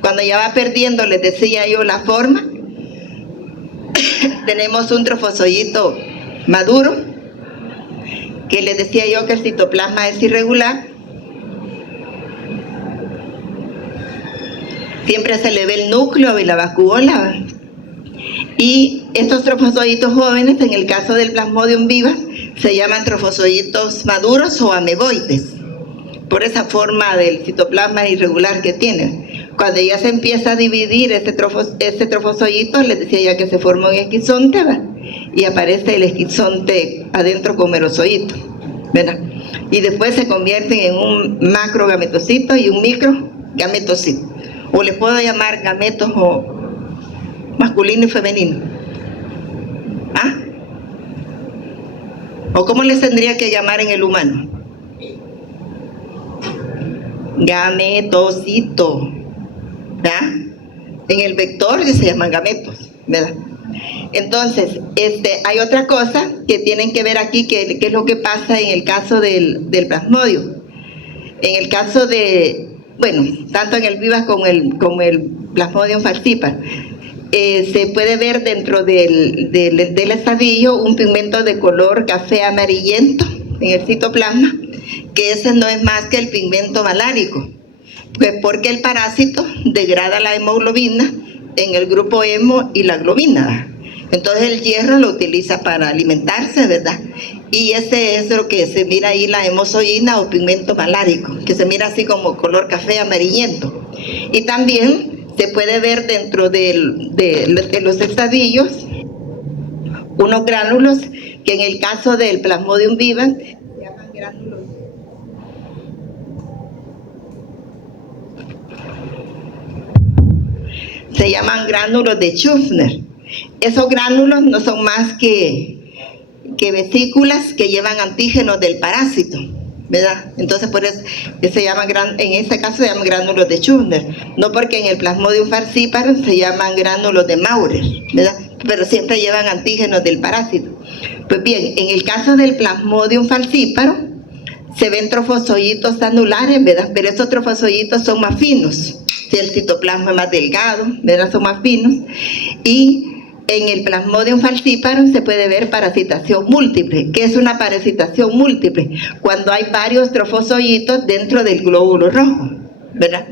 Cuando ya va perdiendo, les decía yo, la forma, tenemos un trofozoito maduro, que les decía yo que el citoplasma es irregular. Siempre se le ve el núcleo y la vacuola. Y estos trofozoitos jóvenes, en el caso del Plasmodium vivax, se llaman trofozoitos maduros o ameboides, por esa forma del citoplasma irregular que tienen. Cuando ya se empieza a dividir este trofozoito, les decía ya que se forma un esquizonte, ¿va? Y aparece el esquizonte adentro con merozoito, ¿verdad? Y después se convierten en un macrogametocito y un microgametocito. O les puedo llamar gametos o masculino y femenino. ¿Ah? ¿O cómo les tendría que llamar en el humano? Gametocito, ¿verdad? En el vector se llaman gametos, ¿verdad? Entonces, hay otra cosa que tienen que ver aquí, que es lo que pasa en el caso del Plasmodium. En el caso de, bueno, tanto en el vivax como el Plasmodium falciparum, se puede ver dentro del estadio un pigmento de color café amarillento en el citoplasma, que ese no es más que el pigmento malárico, pues porque el parásito degrada la hemoglobina en el grupo hemo y la globina. Entonces el hierro lo utiliza para alimentarse, ¿verdad? Y ese es lo que se mira ahí, la hemozoína o pigmento malárico, que se mira así como color café amarillento. Y también se puede ver dentro de los estadillos unos gránulos que en el caso del Plasmodium vivax se llaman gránulos. Se llaman gránulos de Schussner. Esos gránulos no son más que vesículas que llevan antígenos del parásito, ¿verdad? Entonces por eso se llaman, en este caso se llaman gránulos de Schussner, no porque en el Plasmodium falciparum se llaman gránulos de Maurer, ¿verdad? Pero siempre llevan antígenos del parásito. Pues bien, en el caso del Plasmodium falciparum se ven trofozoitos anulares, ¿verdad? Pero esos trofozoitos son más finos. Si el citoplasma es más delgado, ¿verdad? Son más finos. Y en el Plasmodium falciparum se puede ver parasitación múltiple. ¿Qué es una parasitación múltiple? Cuando hay varios trofozoitos dentro del glóbulo rojo, ¿verdad?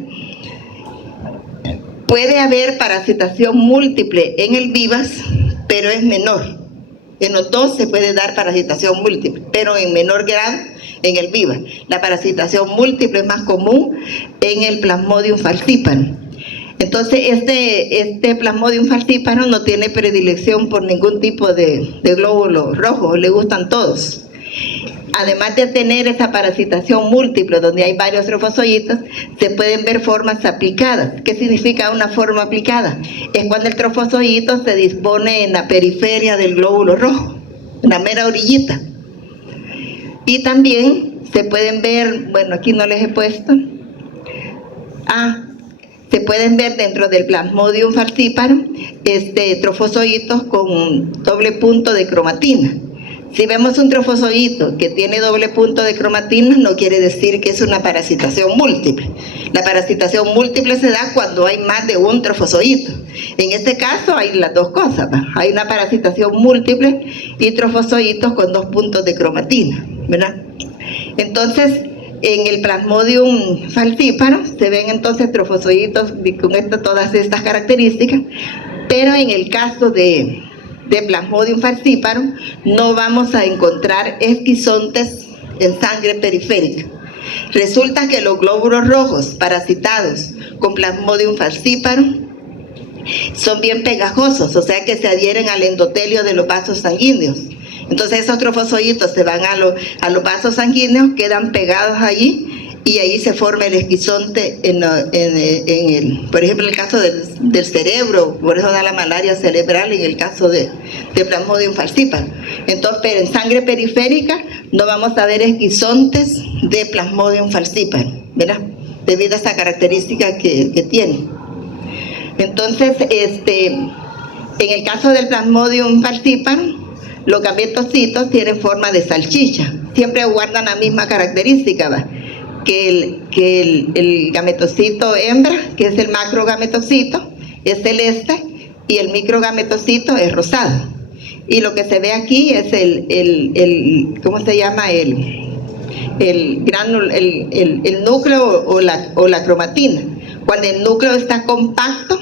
Puede haber parasitación múltiple en el vivax, pero es menor. En los dos se puede dar parasitación múltiple, pero en menor grado en el vivax. La parasitación múltiple es más común en el Plasmodium falciparum. Entonces, este Plasmodium falciparum no tiene predilección por ningún tipo de glóbulo rojo, le gustan todos. Además de tener esa parasitación múltiple, donde hay varios trofozoitos, se pueden ver formas aplicadas. ¿Qué significa una forma aplicada? Es cuando el trofozoito se dispone en la periferia del glóbulo rojo, en la mera orillita. Y también se pueden ver, bueno, aquí no les he puesto, se pueden ver dentro del Plasmodium falciparum trofozoitos con doble punto de cromatina. Si vemos un trofozoito que tiene doble punto de cromatina, no quiere decir que es una parasitación múltiple. La parasitación múltiple se da cuando hay más de un trofozoito. En este caso hay las dos cosas, ¿va? Hay una parasitación múltiple y trofozoitos con dos puntos de cromatina, ¿verdad? Entonces, en el Plasmodium falciparum se ven entonces trofozoitos con todas estas características, pero en el caso de Plasmodium falciparum no vamos a encontrar esquizontes en sangre periférica. Resulta que los glóbulos rojos parasitados con Plasmodium falciparum son bien pegajosos, o sea que se adhieren al endotelio de los vasos sanguíneos. Entonces esos trofozoitos se van a los vasos sanguíneos, quedan pegados allí y ahí se forma el esquizonte por ejemplo, en el caso del cerebro, por eso da la malaria cerebral en el caso de Plasmodium falciparum. Entonces, pero en sangre periférica no vamos a ver esquizontes de Plasmodium falciparum, ¿verdad? Debido a esta característica que tiene. Entonces, en el caso del Plasmodium falciparum, los gametocitos tienen forma de salchicha, siempre guardan la misma característica, ¿va? Que el gametocito hembra, que es el macrogametocito, es celeste y el microgametocito es rosado. Y lo que se ve aquí es ¿cómo se llama? El núcleo o la cromatina. Cuando el núcleo está compacto,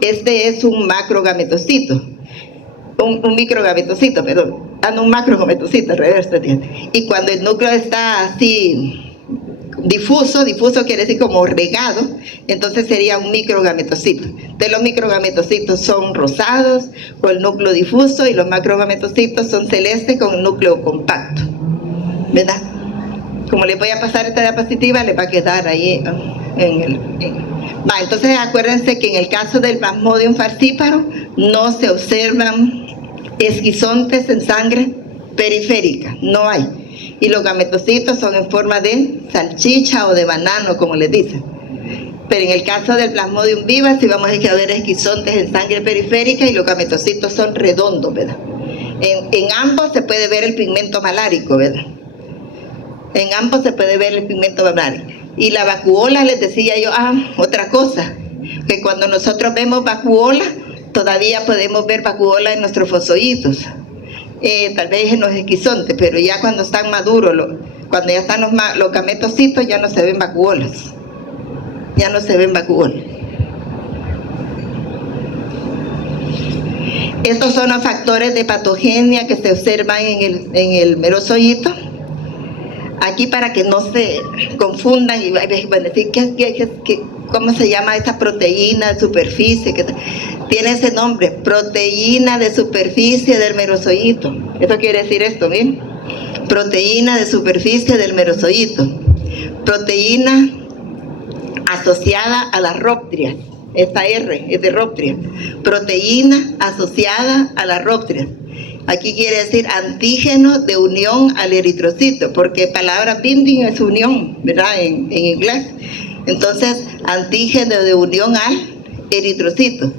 este es un macrogametocito. Un microgametocito, perdón. Un macrogametocito, al revés. Y cuando el núcleo está así difuso quiere decir como regado, entonces sería un microgametocito. De los microgametocitos son rosados con el núcleo difuso y los macrogametocitos son celestes con el núcleo compacto, ¿verdad? Como les voy a pasar esta diapositiva, les va a quedar ahí entonces acuérdense que en el caso del Plasmodium falciparum no se observan esquizontes en sangre periférica, no hay. Y los gametocitos son en forma de salchicha o de banano, como les dicen. Pero en el caso del Plasmodium vivax sí vamos a ver esquizontes en sangre periférica y los gametocitos son redondos, ¿verdad? En ambos se puede ver el pigmento malárico, ¿verdad? En ambos se puede ver el pigmento malárico. Y la vacuola, les decía yo, otra cosa, que cuando nosotros vemos vacuola, todavía podemos ver vacuola en nuestros fosfoitos. Tal vez en los esquizontes, pero ya cuando están maduros, cuando ya están los gametocitos, ya no se ven vacuolas. Ya no se ven vacuolas. Estos son los factores de patogenia que se observan en el merozoito. Aquí para que no se confundan y van a decir, ¿cómo se llama esta proteína de superficie? Tiene ese nombre, proteína de superficie del merozoito. Eso quiere decir esto, ¿bien? Proteína de superficie del merozoito. Proteína asociada a las róptrias. Esta R es de róptria. Proteína asociada a las róptrias. Aquí quiere decir antígeno de unión al eritrocito, porque palabra binding es unión, ¿verdad? En inglés. Entonces, antígeno de unión al eritrocito.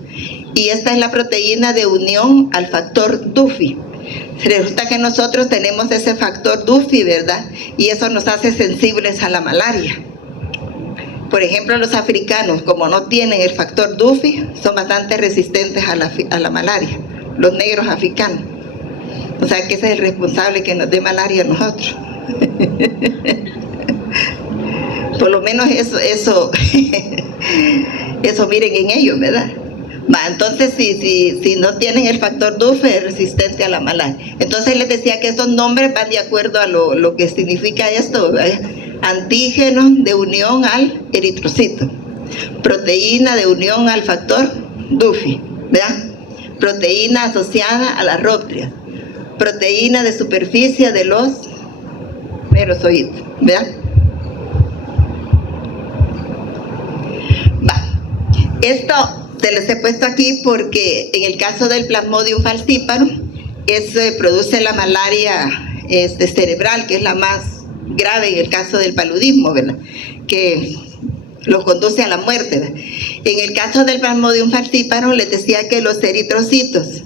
Y esta es la proteína de unión al factor Duffy. Resulta que nosotros tenemos ese factor Duffy, ¿verdad? Y eso nos hace sensibles a la malaria. Por ejemplo, los africanos, como no tienen el factor Duffy, son bastante resistentes a la malaria. Los negros africanos. O sea que ese es el responsable que nos dé malaria a nosotros. Por lo menos eso miren en ellos, ¿verdad? Entonces si no tienen el factor Duffy, es resistente a la malaria. Entonces les decía que estos nombres van de acuerdo a lo que significa esto, ¿verdad? Antígeno de unión al eritrocito, proteína de unión al factor Duffy, ¿verdad? Proteína asociada a la róptria, proteína de superficie de los merozoitos, ¿verdad? Esto se les he puesto aquí porque en el caso del Plasmodium falciparum produce la malaria cerebral, que es la más grave en el caso del paludismo, ¿verdad? Que los conduce a la muerte, ¿verdad? En el caso del Plasmodium falciparum les decía que los eritrocitos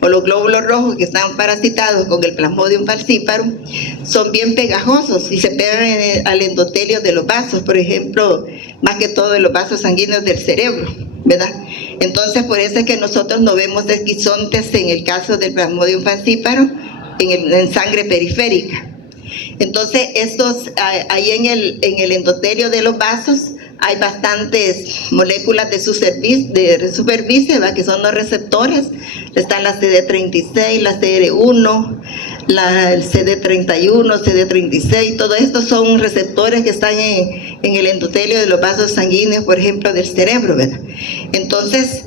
o los glóbulos rojos que están parasitados con el Plasmodium falciparum son bien pegajosos y se pegan al endotelio de los vasos, por ejemplo, más que todo en los vasos sanguíneos del cerebro, ¿verdad? Entonces por eso es que nosotros no vemos esquizontes en el caso del Plasmodium falciparum en sangre periférica. Entonces ahí en el endotelio de los vasos hay bastantes moléculas de superficie, ¿verdad? Que son los receptores. Están la CD36, la CR1, el CD31, CD36, todo esto son receptores que están en el endotelio de los vasos sanguíneos, por ejemplo, del cerebro, ¿verdad? Entonces,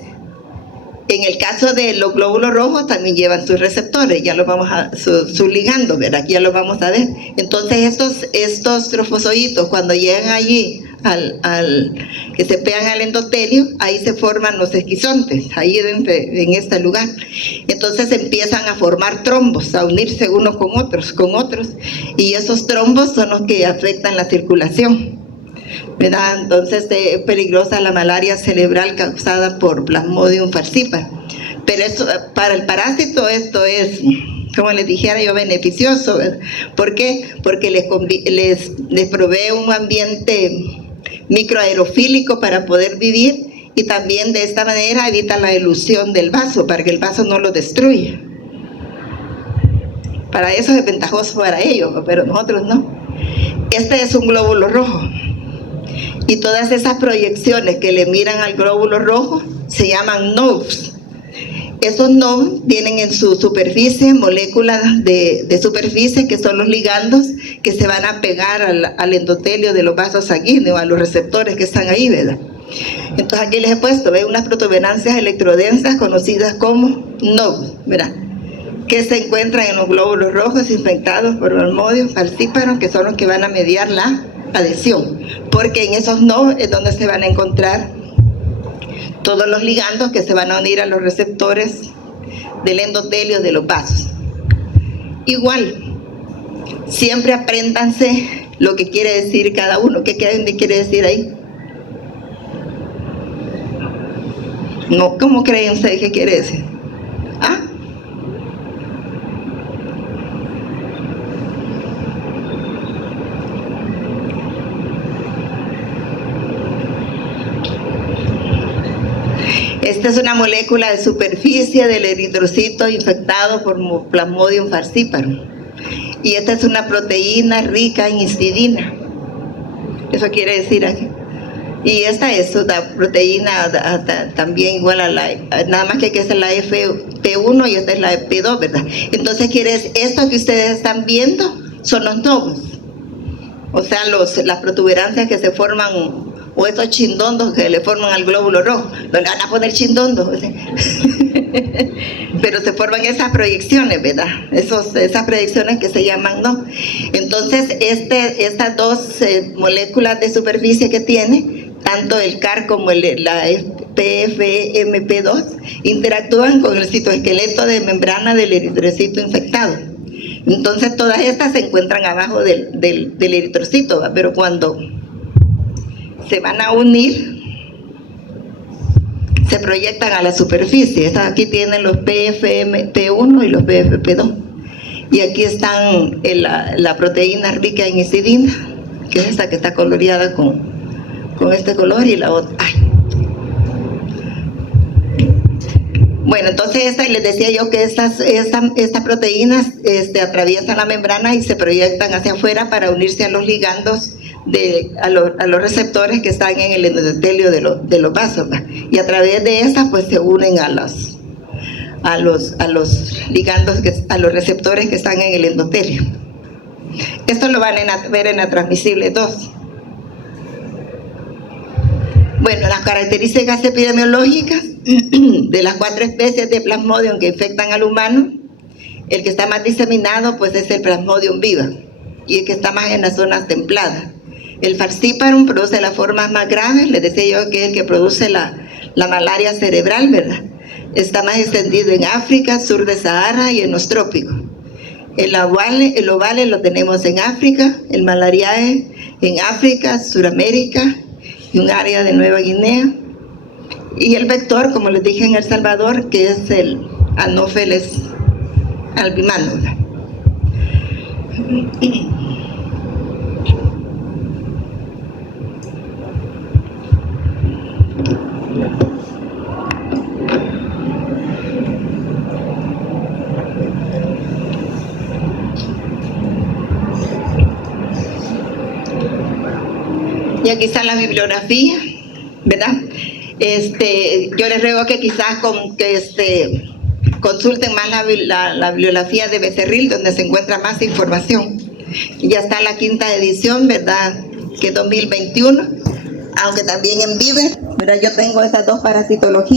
en el caso de los glóbulos rojos también llevan sus receptores, ya los vamos a, su ligando, ¿verdad? Aquí ya los vamos a ver. Entonces estos trofoszoitos cuando llegan allí que se pegan al endotelio, ahí se forman los esquizontes, ahí en este lugar. Entonces empiezan a formar trombos, a unirse unos con otros, y esos trombos son los que afectan la circulación, ¿verdad? Entonces es peligrosa la malaria cerebral causada por Plasmodium falciparum. Pero eso, para el parásito esto es, como les dijera yo, beneficioso, ¿verdad? ¿Por qué? Porque les provee un ambiente microaerofílico para poder vivir, y también de esta manera evita la elusión del vaso, para que el vaso no lo destruya, Para eso es ventajoso para ellos, pero nosotros no. Este es un glóbulo rojo. Y todas esas proyecciones que le miran al glóbulo rojo se llaman nodes. Esos nodes tienen en su superficie moléculas de superficie que son los ligandos que se van a pegar al endotelio de los vasos sanguíneos, a los receptores que están ahí, ¿verdad? Entonces aquí les he puesto, ¿ve? Unas protuberancias electrodensas conocidas como nodes, ¿verdad? Que se encuentran en los glóbulos rojos infectados por Plasmodium falciparum, que son los que van a mediar la adhesión, porque en esos nodos es donde se van a encontrar todos los ligandos que se van a unir a los receptores del endotelio de los vasos. Igual, siempre apréndanse lo que quiere decir cada uno. ¿Qué quiere decir ahí? No, ¿cómo creen ustedes que quiere decir? ¿Ah? Esta es una molécula de superficie del eritrocito infectado por Plasmodium falciparum. Y esta es una proteína rica en histidina. Eso quiere decir aquí. Y esta es una proteína también igual a la, nada más que esta es la FP1 y esta es la P2, ¿verdad? Entonces esto que ustedes están viendo son los nodos. O sea, las protuberancias que se forman, o estos chindondos que le forman al glóbulo rojo. No le van a poner chindondos, pero se forman esas proyecciones, ¿verdad? Esas proyecciones que se llaman no. Entonces, estas dos moléculas de superficie que tiene, tanto el CAR como la PFMP2, interactúan con el citoesqueleto de membrana del eritrocito infectado. Entonces, todas estas se encuentran abajo del eritrocito, ¿verdad? Pero cuando se van a unir, se proyectan a la superficie. Estas aquí tienen los PFMP1 y los PFP2. Y aquí están la proteína rica en histidina, que es esta que está coloreada con este color, y la otra. Ay. Bueno, entonces les decía yo que estas proteínas atraviesan la membrana y se proyectan hacia afuera para unirse a los ligandos, a los receptores que están en el endotelio de los vasos, ¿verdad? Y a través de estas pues se unen a los ligandos, a los receptores que están en el endotelio. Esto lo van a ver en la transmisible 2. Bueno, las características epidemiológicas de las 4 especies de Plasmodium que infectan al humano, el que está más diseminado pues es el Plasmodium viva, y el que está más en las zonas templadas. El falciparum produce las formas más graves, les decía yo que es el que produce la malaria cerebral, ¿verdad? Está más extendido en África, sur de Sahara y en los trópicos. El ovale lo tenemos en África, el malariae en África, Suramérica y un área de Nueva Guinea. Y el vector, como les dije, en El Salvador, que es el Anopheles albimano, ¿verdad? Y aquí está la bibliografía, ¿verdad? Yo les ruego que quizás consulten más la bibliografía de Becerril, donde se encuentra más información. Ya está la 5ª edición, ¿verdad? Que es 2021, aunque también en Vive, ¿verdad? Yo tengo esas dos parasitologías.